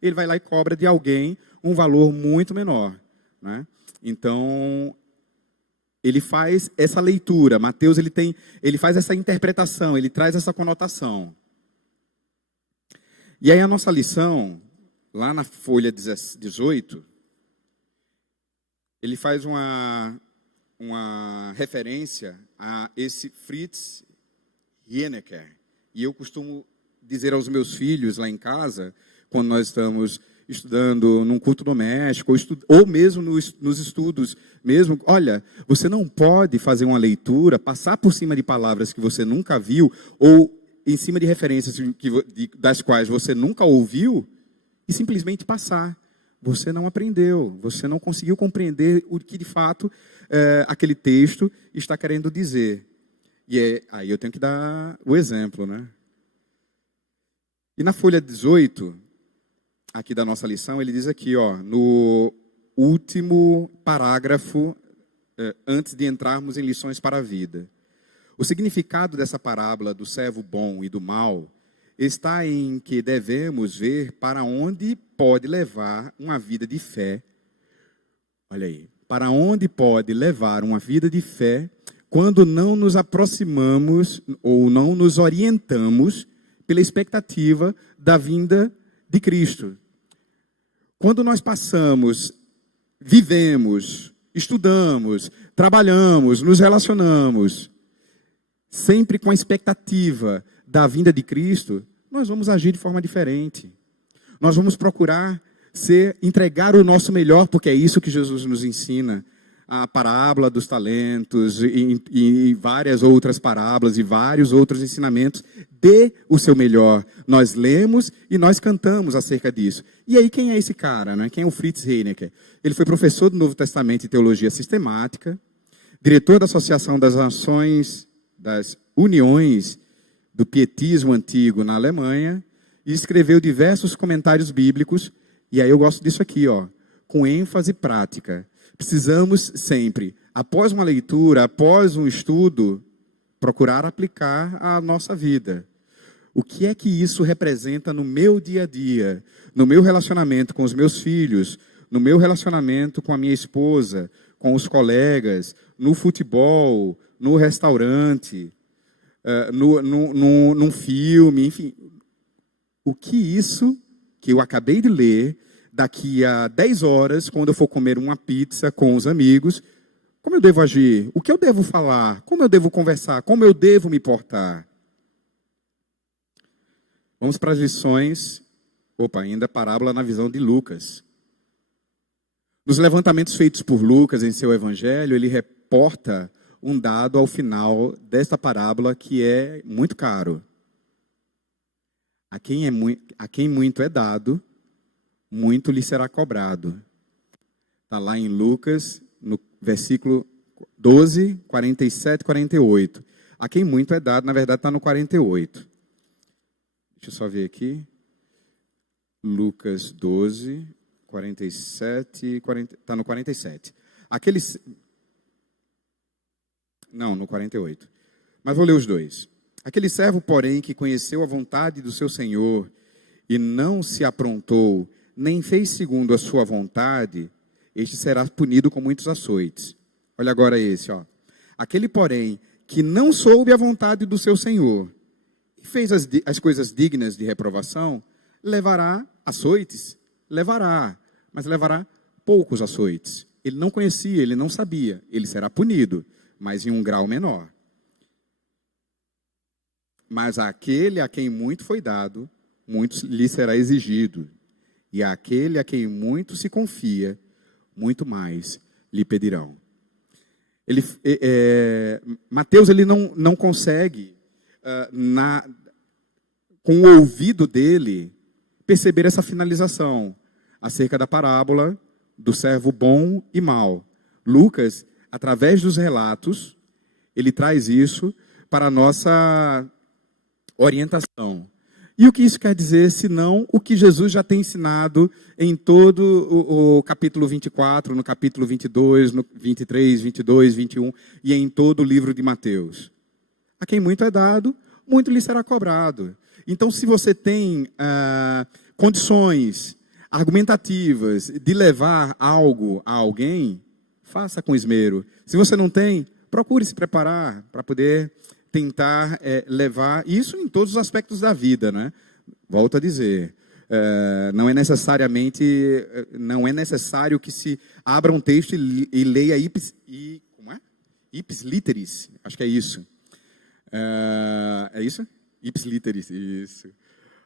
ele vai lá e cobra de alguém um valor muito menor, né? Então, ele faz essa leitura. Mateus ele faz essa interpretação, ele traz essa conotação. E aí a nossa lição, lá na folha 18, ele faz uma referência a esse Fritz Hienecker. E eu costumo dizer aos meus filhos lá em casa, quando nós estamos estudando num culto doméstico, ou mesmo nos estudos, mesmo, olha, você não pode fazer uma leitura, passar por cima de palavras que você nunca viu, ou em cima de referências das quais você nunca ouviu, e simplesmente passar. Você não aprendeu, você não conseguiu compreender o que de fato aquele texto está querendo dizer. E aí eu tenho que dar o exemplo, né? E na folha 18, aqui da nossa lição, ele diz aqui, ó, no último parágrafo, antes de entrarmos em lições para a vida. O significado dessa parábola do servo bom e do mal está em que devemos ver para onde pode levar uma vida de fé. Olha aí, para onde pode levar uma vida de fé quando não nos aproximamos ou não nos orientamos pela expectativa da vinda de Cristo. Quando nós passamos, vivemos, estudamos, trabalhamos, nos relacionamos, sempre com a expectativa da vinda de Cristo, nós vamos agir de forma diferente. Nós vamos procurar entregar o nosso melhor, porque é isso que Jesus nos ensina. A parábola dos talentos e várias outras parábolas e vários outros ensinamentos. Dê o seu melhor. Nós lemos e nós cantamos acerca disso. E aí quem é esse cara, né? Quem é o Fritz Heinecker? Ele foi professor do Novo Testamento e Teologia Sistemática, diretor da Associação das Nações, das Uniões do Pietismo Antigo na Alemanha, e escreveu diversos comentários bíblicos. E aí eu gosto disso aqui, ó, com ênfase prática. Precisamos sempre, após uma leitura, após um estudo, procurar aplicar à nossa vida. O que é que isso representa no meu dia a dia, no meu relacionamento com os meus filhos, no meu relacionamento com a minha esposa, com os colegas, no futebol, no restaurante, num filme, enfim. O que isso que eu acabei de ler, daqui a 10 horas, quando eu for comer uma pizza com os amigos, como eu devo agir? O que eu devo falar? Como eu devo conversar? Como eu devo me portar? Vamos para as lições. Ainda parábola na visão de Lucas. Nos levantamentos feitos por Lucas em seu evangelho, ele reporta um dado ao final desta parábola que é muito caro. A quem muito é dado, muito lhe será cobrado. Está lá em Lucas, no versículo 12, 47 e 48. A quem muito é dado, na verdade está no 48. Deixa eu só ver aqui. Lucas 12, 47 e 40. Está no 47. Não, no 48. Mas vou ler os dois. Aquele servo, porém, que conheceu a vontade do seu senhor e não se aprontou, nem fez segundo a sua vontade, este será punido com muitos açoites. Olha agora esse, ó. Aquele, porém, que não soube a vontade do seu senhor e fez as coisas dignas de reprovação, levará açoites? Levará, mas levará poucos açoites. Ele não conhecia, ele não sabia, ele será punido, mas em um grau menor. Mas àquele a quem muito foi dado, muito lhe será exigido. E àquele a quem muito se confia, muito mais lhe pedirão. Mateus ele não consegue, com o ouvido dele, perceber essa finalização acerca da parábola do servo bom e mau. Lucas, através dos relatos, ele traz isso para a nossa orientação. E o que isso quer dizer, senão o que Jesus já tem ensinado em todo o capítulo 24, no capítulo 22, no 23, 22, 21 e em todo o livro de Mateus? A quem muito é dado, muito lhe será cobrado. Então, se você tem condições argumentativas de levar algo a alguém, faça com esmero. Se você não tem, procure se preparar para poder tentar levar isso em todos os aspectos da vida, né? Volto a dizer, não é necessário que se abra um texto e leia como é? Ipsis literis, acho que é isso. É isso? Ipsis literis, isso.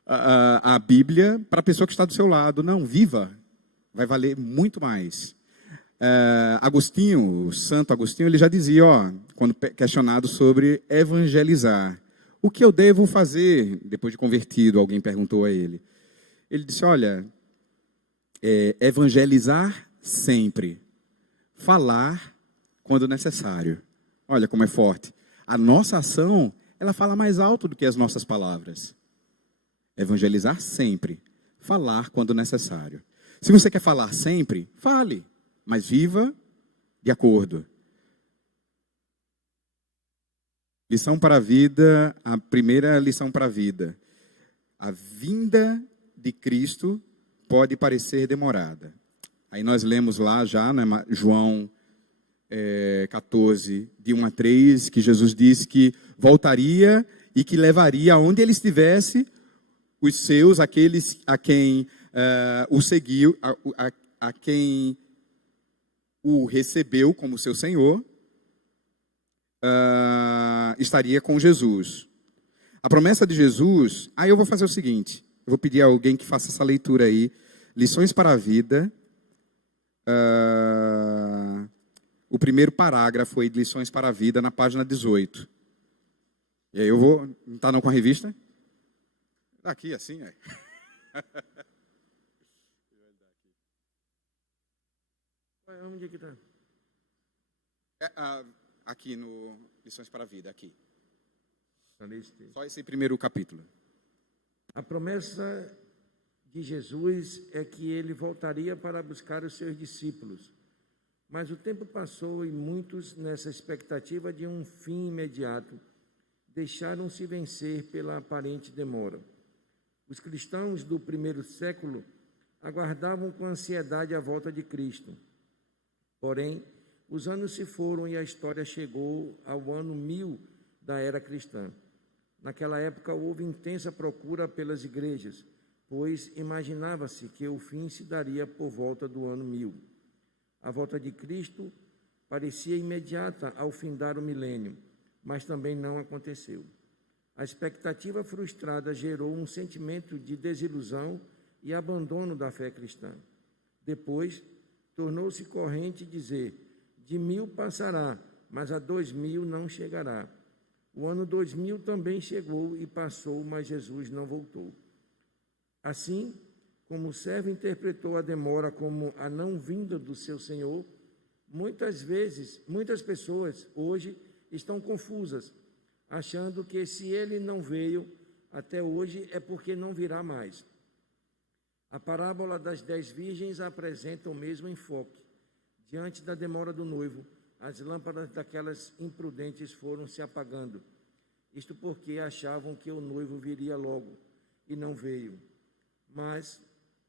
A Bíblia para a pessoa que está do seu lado. Não, viva, vai valer muito mais. Agostinho, o Santo Agostinho, ele já dizia, quando questionado sobre evangelizar, o que eu devo fazer depois de convertido? Alguém perguntou a ele. Ele disse, olha, evangelizar sempre, falar quando necessário. Olha como é forte. A nossa ação, ela fala mais alto do que as nossas palavras. Evangelizar sempre. Falar quando necessário. Se você quer falar sempre, fale. Mas viva de acordo. Lição para a vida, a primeira lição para a vida. A vinda de Cristo pode parecer demorada. Aí nós lemos lá já, né, João 14, de 1 a 3, que Jesus disse que voltaria e que levaria aonde ele estivesse os seus, aqueles a quem o seguiu, a quem o recebeu como seu Senhor, estaria com Jesus. A promessa de Jesus... Aí eu vou fazer o seguinte, eu vou pedir a alguém que faça essa leitura aí, Lições para a Vida, o primeiro parágrafo aí de Lições para a Vida, na página 18. E aí eu vou... Não está não com a revista? Daqui assim, é. Onde é que está? Aqui no Lições para a Vida, aqui. Só esse primeiro capítulo. A promessa de Jesus é que ele voltaria para buscar os seus discípulos. Mas o tempo passou e muitos, nessa expectativa de um fim imediato, deixaram-se vencer pela aparente demora. Os cristãos do primeiro século aguardavam com ansiedade a volta de Cristo. Porém, os anos se foram e a história chegou ao ano 1000 da era cristã. Naquela época houve intensa procura pelas igrejas, pois imaginava-se que o fim se daria por volta do ano 1000. A volta de Cristo parecia imediata ao findar o milênio, mas também não aconteceu. A expectativa frustrada gerou um sentimento de desilusão e abandono da fé cristã. Depois, tornou-se corrente dizer: de 1000 passará, mas a 2000 não chegará. O ano 2000 também chegou e passou, mas Jesus não voltou. Assim, como o servo interpretou a demora como a não vinda do seu Senhor, muitas pessoas hoje estão confusas, achando que se ele não veio até hoje é porque não virá mais. A parábola das 10 virgens apresenta o mesmo enfoque. Diante da demora do noivo, as lâmpadas daquelas imprudentes foram se apagando. Isto porque achavam que o noivo viria logo, e não veio. Mas,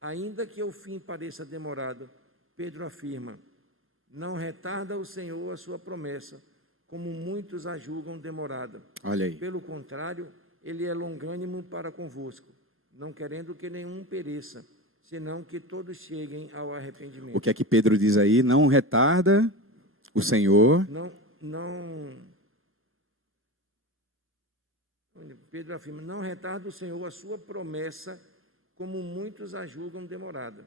ainda que o fim pareça demorado, Pedro afirma: não retarda o Senhor a sua promessa, como muitos a julgam demorada. Olha aí. Pelo contrário, ele é longânimo para convosco, não querendo que nenhum pereça, senão que todos cheguem ao arrependimento. O que é que Pedro diz aí? Não retarda o Senhor. Pedro afirma: não retarda o Senhor a sua promessa, como muitos a julgam demorada.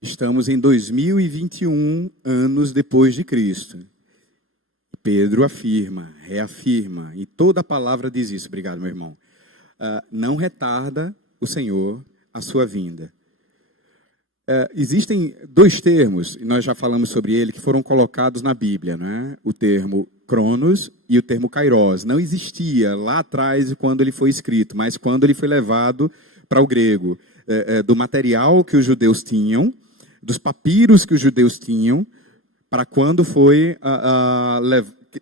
Estamos em 2021 anos depois de Cristo. Pedro afirma, reafirma, e toda a palavra diz isso. Obrigado, meu irmão. Não retarda o Senhor a sua vinda. Existem 2 termos, e nós já falamos sobre ele, que foram colocados na Bíblia, né? O termo Cronos e o termo Kairos. Não existia lá atrás quando ele foi escrito, mas quando ele foi levado para o grego, do material que os judeus tinham, dos papiros que os judeus tinham, para quando foi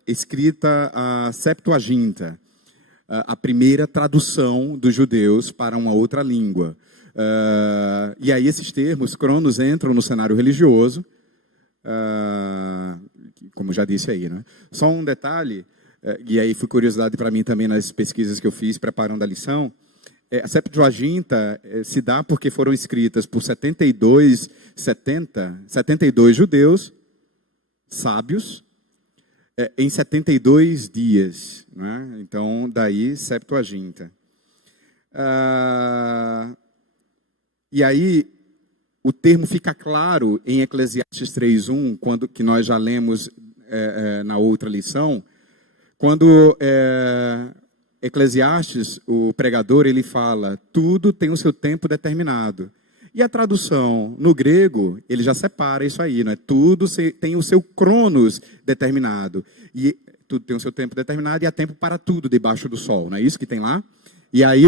escrita a Septuaginta, a primeira tradução dos judeus para uma outra língua. E aí esses termos, cronos, entram no cenário religioso, como já disse aí, né? Só um detalhe, e aí foi curiosidade para mim também nas pesquisas que eu fiz preparando a lição. A Septuaginta se dá porque foram escritas por 72 judeus sábios em 72 dias, né? Então daí Septuaginta. E aí o termo fica claro em Eclesiastes 3:1, quando que nós já lemos na outra lição, quando Eclesiastes, o pregador, ele fala: tudo tem o seu tempo determinado. E a tradução no grego, ele já separa isso aí, não é? Tudo tem o seu cronos determinado. E tudo tem o seu tempo determinado e há tempo para tudo debaixo do sol, não é isso que tem lá? E aí,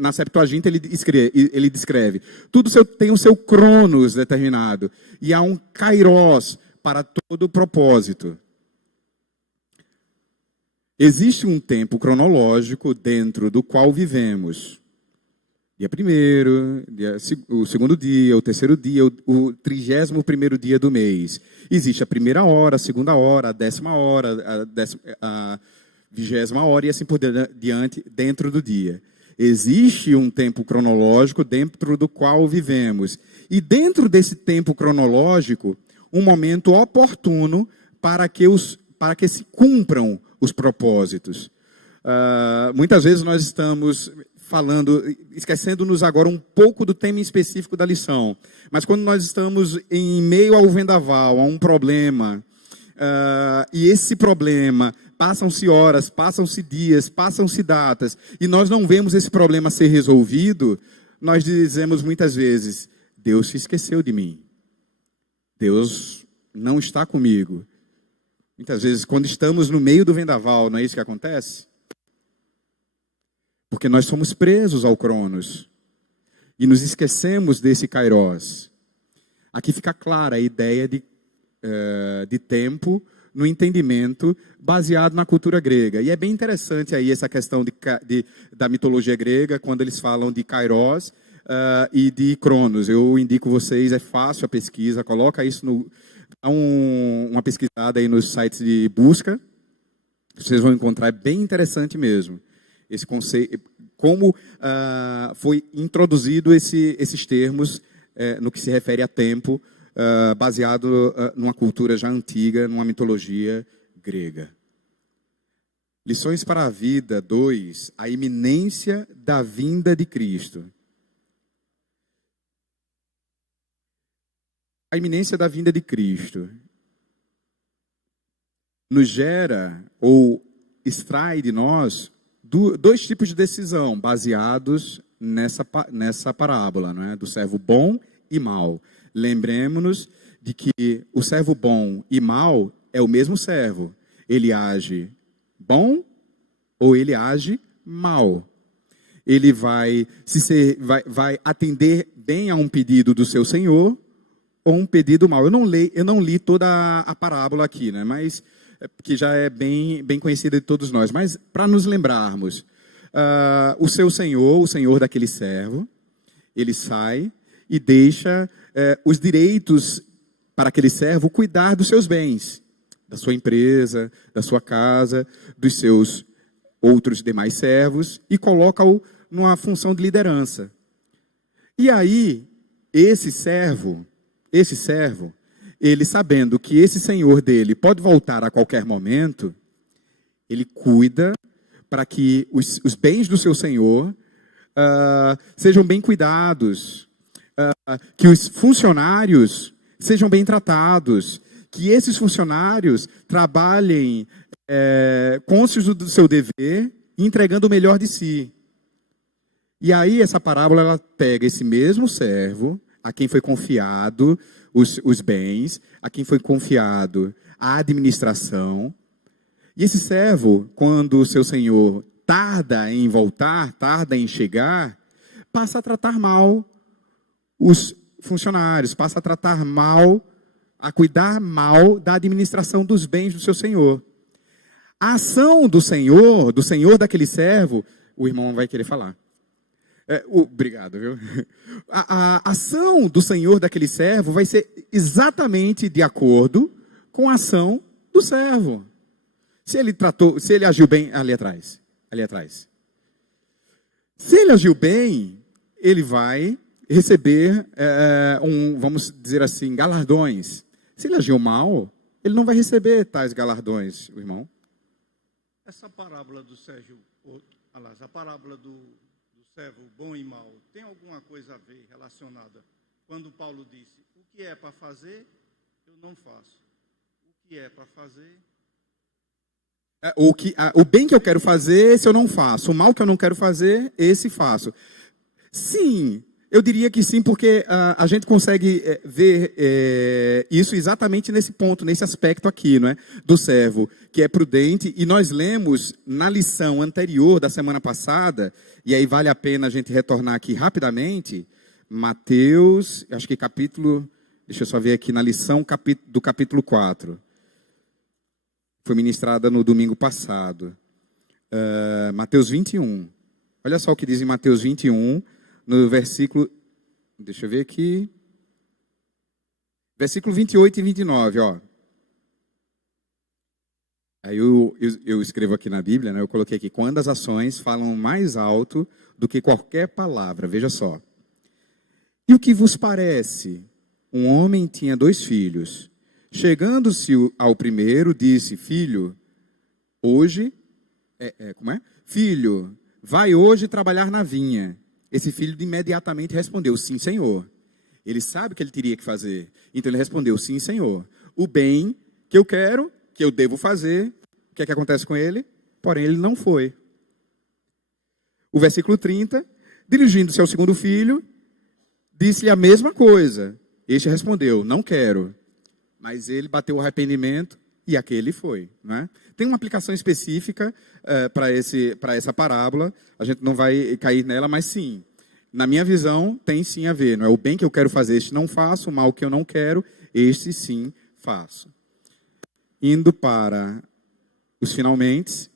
na Septuaginta, ele descreve, tudo tem o seu cronos determinado. E há um kairos para todo propósito. Existe um tempo cronológico dentro do qual vivemos. Dia 1º, o segundo dia, o terceiro dia, o 31º dia do mês. Existe a primeira hora, a segunda hora, a 10ª hora, a 20ª hora e assim por diante dentro do dia. Existe um tempo cronológico dentro do qual vivemos. E dentro desse tempo cronológico, um momento oportuno para que se cumpram os propósitos. Muitas vezes nós estamos esquecendo-nos agora um pouco do tema específico da lição. Mas quando nós estamos em meio ao vendaval, a um problema, e esse problema, passam-se horas, passam-se dias, passam-se datas, e nós não vemos esse problema ser resolvido, nós dizemos muitas vezes, Deus se esqueceu de mim. Deus não está comigo. Muitas vezes, quando estamos no meio do vendaval, não é isso que acontece? Porque nós somos presos ao Cronos e nos esquecemos desse Kairos. Aqui fica clara a ideia de tempo no entendimento baseado na cultura grega. E é bem interessante aí essa questão da mitologia grega, quando eles falam de Kairos e de Cronos. Eu indico vocês, é fácil a pesquisa, coloca isso dá uma pesquisada aí nos sites de busca, vocês vão encontrar, é bem interessante mesmo. Esse conceito, como foi introduzido esses termos no que se refere a tempo, baseado numa cultura já antiga, numa mitologia grega. Lições para a vida 2, a iminência da vinda de Cristo. A iminência da vinda de Cristo nos gera ou extrai de nós dois tipos de decisão baseados nessa parábola, não é? Do servo bom e mau. Lembremos-nos de que o servo bom e mau é o mesmo servo. Ele age bom ou ele age mal. Ele vai atender bem a um pedido do seu senhor ou um pedido mal. Eu não li toda a parábola aqui, né? Mas que já é bem conhecida de todos nós. Mas para nos lembrarmos, o seu senhor, o senhor daquele servo, ele sai e deixa os direitos para aquele servo cuidar dos seus bens, da sua empresa, da sua casa, dos seus outros demais servos, e coloca-o numa função de liderança. E aí, esse servo, ele sabendo que esse senhor dele pode voltar a qualquer momento, ele cuida para que os bens do seu senhor sejam bem cuidados, que os funcionários sejam bem tratados, que esses funcionários trabalhem cônscios do seu dever, entregando o melhor de si. E aí essa parábola ela pega esse mesmo servo, a quem foi confiado os bens, a quem foi confiado a administração. E esse servo, quando o seu senhor tarda em voltar, tarda em chegar, passa a tratar mal os funcionários, passa a tratar mal, a cuidar mal da administração dos bens do seu senhor. A ação do senhor daquele servo, o irmão vai querer falar. Obrigado, viu? A ação do senhor daquele servo vai ser exatamente de acordo com a ação do servo. Se ele agiu bem, ali atrás. Se ele agiu bem, ele vai receber, vamos dizer assim, galardões. Se ele agiu mal, ele não vai receber tais galardões, o irmão. Essa parábola do a parábola do servo bom e mau, tem alguma coisa a ver relacionada? Quando Paulo disse, o que é para fazer, eu não faço. O que é para fazer... O bem que eu quero fazer, esse eu não faço. O mal que eu não quero fazer, esse faço. Sim, Eu diria que sim, porque a gente consegue ver isso exatamente nesse ponto, nesse aspecto aqui, não é? Do servo, que é prudente. E nós lemos na lição anterior da semana passada, e aí vale a pena a gente retornar aqui rapidamente, Mateus, acho que capítulo, deixa eu só ver aqui na lição do capítulo 4. Foi ministrada no domingo passado. Mateus 21. Olha só o que diz em Mateus 21, no versículo, deixa eu ver aqui, versículo 28 e 29, ó. Aí eu escrevo aqui na Bíblia, né, eu coloquei aqui, quando as ações falam mais alto do que qualquer palavra, veja só. E o que vos parece? Um homem tinha 2 filhos. Chegando-se ao primeiro, disse, filho, Filho, vai hoje trabalhar na vinha. Esse filho imediatamente respondeu, sim, senhor. Ele sabe o que ele teria que fazer. Então ele respondeu, sim, senhor. O bem que eu quero, que eu devo fazer, o que é que acontece com ele? Porém, ele não foi. O versículo 30, dirigindo-se ao segundo filho, disse-lhe a mesma coisa. Este respondeu, não quero. Mas ele bateu o arrependimento e aquele foi. Né? Tem uma aplicação específica para essa parábola. A gente não vai cair nela, mas sim. Na minha visão, tem sim a ver. Não é o bem que eu quero fazer, este não faço. O mal que eu não quero, este sim faço. Indo para os finalmente.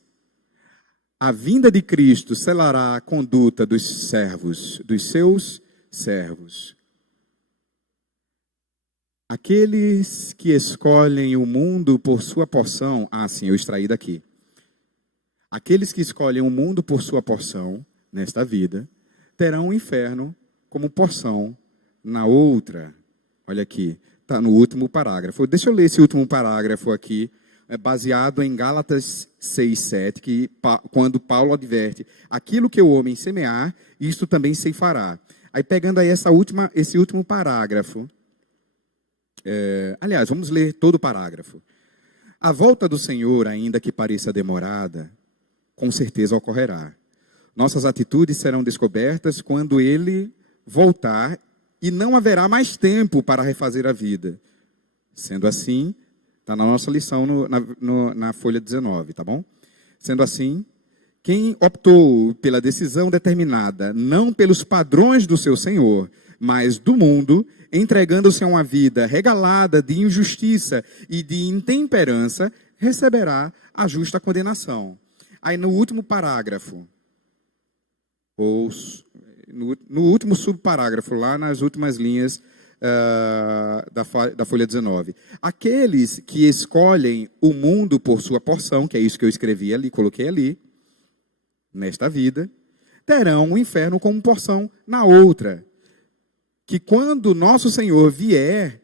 A vinda de Cristo selará a conduta dos servos, dos seus servos. Aqueles que escolhem o mundo por sua porção... sim, eu extraí daqui. Aqueles que escolhem o mundo por sua porção, nesta vida, terão o inferno como porção na outra. Olha aqui, está no último parágrafo. Deixa eu ler esse último parágrafo aqui, baseado em Gálatas 6:7, que quando Paulo adverte, aquilo que o homem semear, isto também ceifará. Aí pegando aí esse último parágrafo... aliás, vamos ler todo o parágrafo. A volta do Senhor, ainda que pareça demorada, com certeza ocorrerá. Nossas atitudes serão descobertas quando Ele voltar e não haverá mais tempo para refazer a vida. Sendo assim, está na nossa lição na folha 19, tá bom? Sendo assim, quem optou pela decisão determinada, não pelos padrões do seu Senhor, mas do mundo, entregando-se a uma vida regalada de injustiça e de intemperança, receberá a justa condenação. Aí no último parágrafo, no último subparágrafo, lá nas últimas linhas da folha 19. Aqueles que escolhem o mundo por sua porção, que é isso que eu escrevi ali, coloquei ali, nesta vida, terão o inferno como porção na outra. Que quando nosso Senhor vier,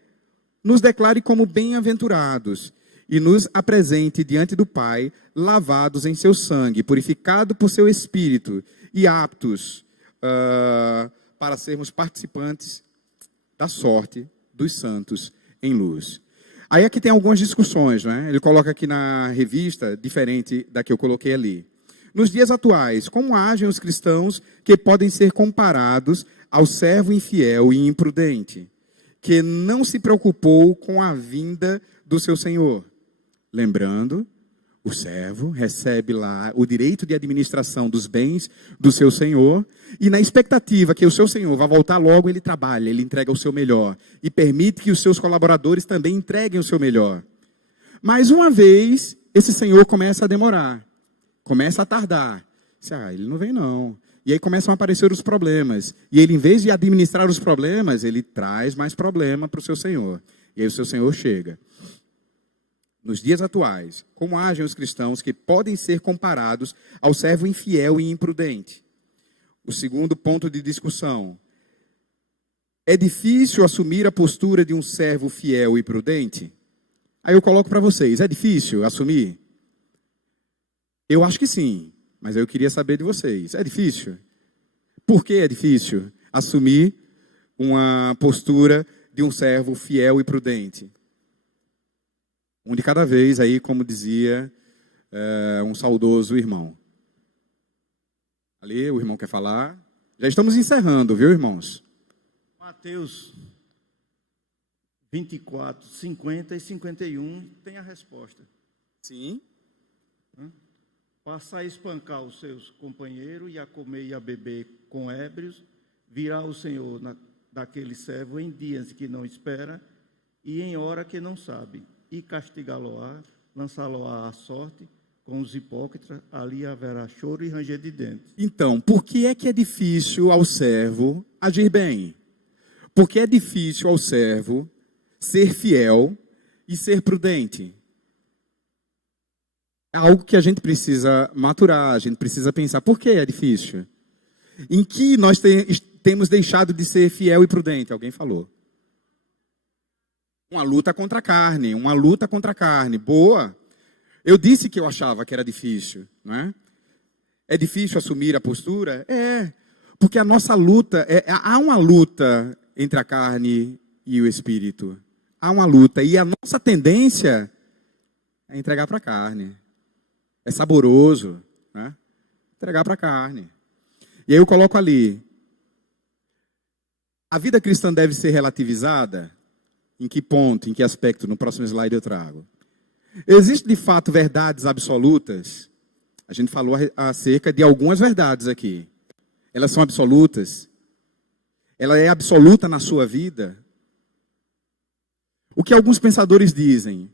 nos declare como bem-aventurados e nos apresente diante do Pai, lavados em seu sangue, purificado por seu Espírito e aptos para sermos participantes da sorte dos santos em luz. Aí aqui tem algumas discussões, né? Ele coloca aqui na revista, diferente da que eu coloquei ali. Nos dias atuais, como agem os cristãos que podem ser comparados ao servo infiel e imprudente, que não se preocupou com a vinda do seu senhor? Lembrando, o servo recebe lá o direito de administração dos bens do seu senhor, e na expectativa que o seu senhor vá voltar logo, ele trabalha, ele entrega o seu melhor, e permite que os seus colaboradores também entreguem o seu melhor. Mas uma vez, esse senhor começa a demorar, começa a tardar. Ele não vem não. E aí começam a aparecer os problemas. E ele, em vez de administrar os problemas, ele traz mais problema para o seu senhor. E aí o seu senhor chega. Nos dias atuais, como agem os cristãos que podem ser comparados ao servo infiel e imprudente? O segundo ponto de discussão. É difícil assumir a postura de um servo fiel e prudente? Aí eu coloco para vocês, é difícil assumir? Eu acho que sim, mas eu queria saber de vocês. É difícil? Por que é difícil assumir uma postura de um servo fiel e prudente? Um de cada vez, aí, como dizia um saudoso irmão. Ali, o irmão quer falar. Já estamos encerrando, viu, irmãos? Mateus 24, 50 e 51 tem a resposta. Sim. Passar a espancar os seus companheiros e a comer e a beber com ébrios, virá o Senhor daquele servo em dias que não espera e em hora que não sabe, e castigá-lo-á, lançá-lo-á à sorte com os hipócritas, ali haverá choro e ranger de dentes. Então, por que é difícil ao servo agir bem? Porque é difícil ao servo ser fiel e ser prudente. É algo que a gente precisa maturar, a gente precisa pensar. Por que é difícil? Em que nós temos deixado de ser fiel e prudente? Alguém falou. Uma luta contra a carne, uma luta contra a carne. Boa. Eu disse que eu achava que era difícil, não é? É difícil assumir a postura? É. Porque a nossa luta, há uma luta entre a carne e o espírito. Há uma luta. E a nossa tendência é entregar para a carne. É saboroso, né? Entregar para a carne. E aí eu coloco ali. A vida cristã deve ser relativizada? Em que ponto, em que aspecto? No próximo slide eu trago. Existem, de fato, verdades absolutas? A gente falou acerca de algumas verdades aqui. Elas são absolutas? Ela é absoluta na sua vida? O que alguns pensadores dizem?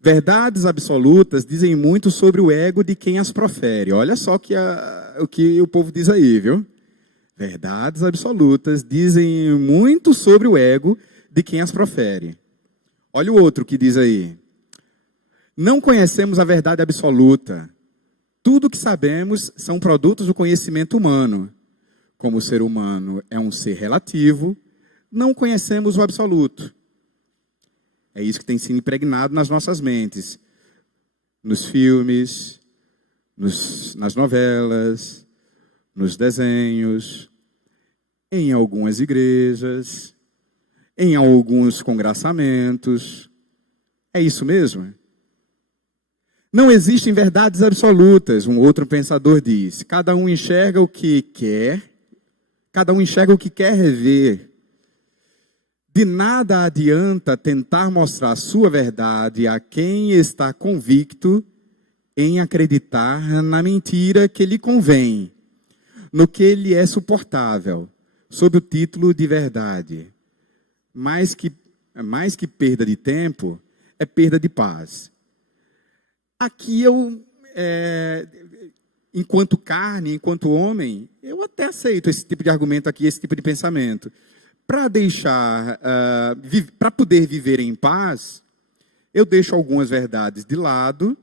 Verdades absolutas dizem muito sobre o ego de quem as profere. Olha só o que o povo diz aí, viu? Verdades absolutas dizem muito sobre o ego de quem as profere. Olha o outro que diz aí. Não conhecemos a verdade absoluta. Tudo o que sabemos são produtos do conhecimento humano. Como o ser humano é um ser relativo, não conhecemos o absoluto. É isso que tem sido impregnado nas nossas mentes. Nos filmes, nas novelas, nos desenhos, em algumas igrejas, em alguns congraçamentos. É isso mesmo? Não existem verdades absolutas, um outro pensador diz. Cada um enxerga o que quer, cada um enxerga o que quer ver. De nada adianta tentar mostrar a sua verdade a quem está convicto em acreditar na mentira que lhe convém, no que lhe é suportável, sob o título de verdade. Mais que perda de tempo, é perda de paz. Aqui enquanto carne, enquanto homem, eu até aceito esse tipo de argumento aqui, esse tipo de pensamento. Para poder viver em paz, eu deixo algumas verdades de lado.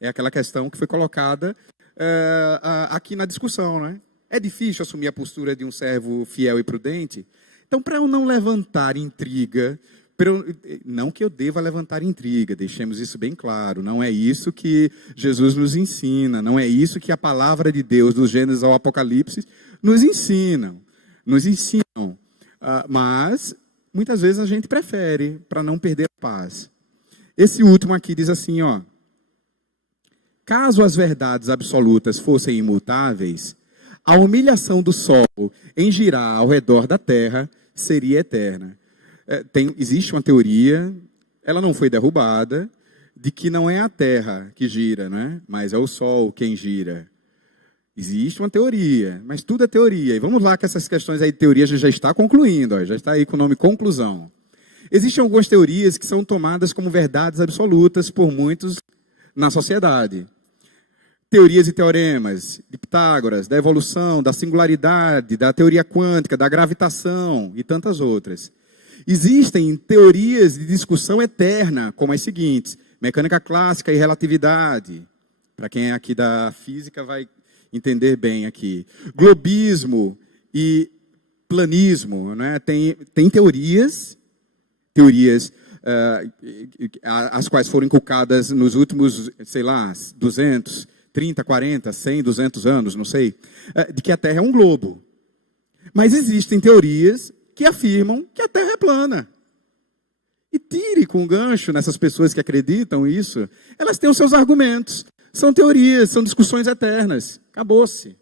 É aquela questão que foi colocada aqui na discussão, né? É difícil assumir a postura de um servo fiel e prudente. Então, para eu não levantar intriga, não que eu deva levantar intriga, deixemos isso bem claro, não é isso que Jesus nos ensina, não é isso que a palavra de Deus, do Gênesis ao Apocalipse, nos ensinam. Mas, muitas vezes a gente prefere, para não perder a paz. Esse último aqui diz assim, ó. Caso as verdades absolutas fossem imutáveis, a humilhação do sol em girar ao redor da terra seria eterna. Existe uma teoria, ela não foi derrubada, de que não é a terra que gira, né? Mas é o sol quem gira. Existe uma teoria, mas tudo é teoria. E vamos lá que essas questões aí de teoria a gente já está concluindo, ó, já está aí com o nome conclusão. Existem algumas teorias que são tomadas como verdades absolutas por muitos na sociedade. Teorias e teoremas de Pitágoras, da evolução, da singularidade, da teoria quântica, da gravitação e tantas outras. Existem teorias de discussão eterna, como as seguintes: mecânica clássica e relatividade. Para quem é aqui da física vai entender bem aqui. Globismo e planismo, né? Tem teorias as quais foram inculcadas nos últimos, 200, 30, 40, 100, 200 anos, não sei, de que a Terra é um globo. Mas existem teorias que afirmam que a Terra é plana. E tire com gancho nessas pessoas que acreditam nisso, elas têm os seus argumentos. São teorias, são discussões eternas. Acabou-se.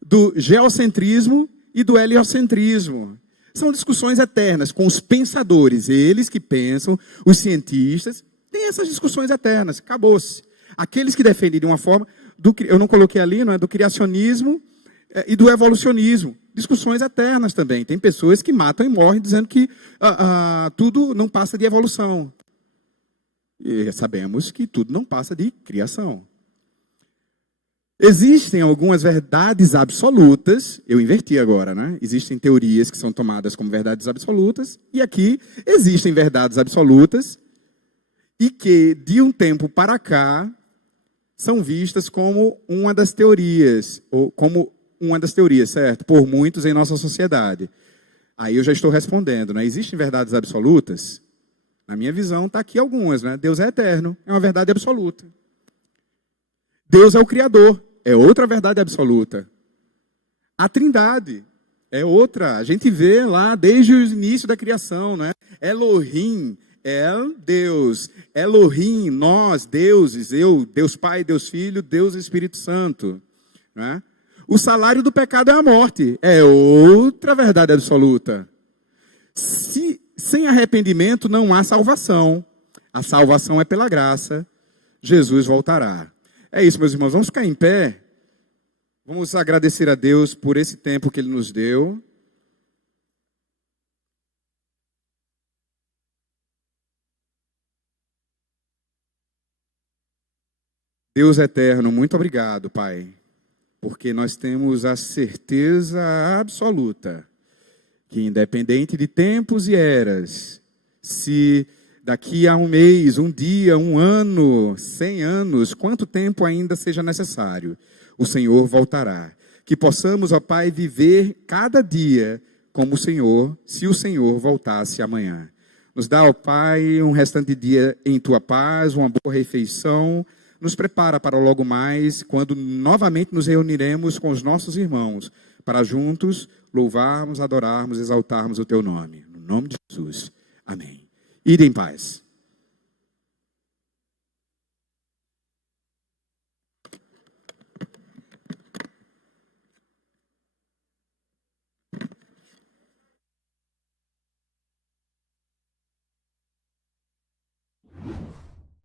Do geocentrismo e do heliocentrismo. São discussões eternas com os pensadores, eles que pensam, os cientistas, têm essas discussões eternas, acabou-se. Aqueles que defendem de uma forma, eu não coloquei ali, não é, do criacionismo e do evolucionismo, discussões eternas também. Tem pessoas que matam e morrem dizendo que tudo não passa de evolução. E sabemos que tudo não passa de criação. Existem algumas verdades absolutas, eu inverti agora, né? Existem teorias que são tomadas como verdades absolutas, e aqui existem verdades absolutas, e que, de um tempo para cá, são vistas como uma das teorias, certo? Por muitos em nossa sociedade. Aí eu já estou respondendo, né? Existem verdades absolutas? Na minha visão, está aqui algumas, né? Deus é eterno, é uma verdade absoluta. Deus é o Criador, é outra verdade absoluta. A Trindade é outra. A gente vê lá desde o início da criação, né? Elohim, Deus. Elohim, nós, deuses, eu, Deus Pai, Deus Filho, Deus Espírito Santo. Né? O salário do pecado é a morte. É outra verdade absoluta. Sem arrependimento não há salvação. A salvação é pela graça. Jesus voltará. É isso, meus irmãos. Vamos ficar em pé. Vamos agradecer a Deus por esse tempo que Ele nos deu. Deus eterno, muito obrigado, Pai, porque nós temos a certeza absoluta que, independente de tempos e eras, se daqui a um mês, um dia, um ano, 100 anos, quanto tempo ainda seja necessário, o Senhor voltará. Que possamos, ó Pai, viver cada dia como o Senhor, se o Senhor voltasse amanhã. Nos dá, ó Pai, um restante dia em Tua paz, uma boa refeição. Nos prepara para logo mais, quando novamente nos reuniremos com os nossos irmãos, para juntos louvarmos, adorarmos, exaltarmos o Teu nome. No nome de Jesus. Amém. Ide em paz.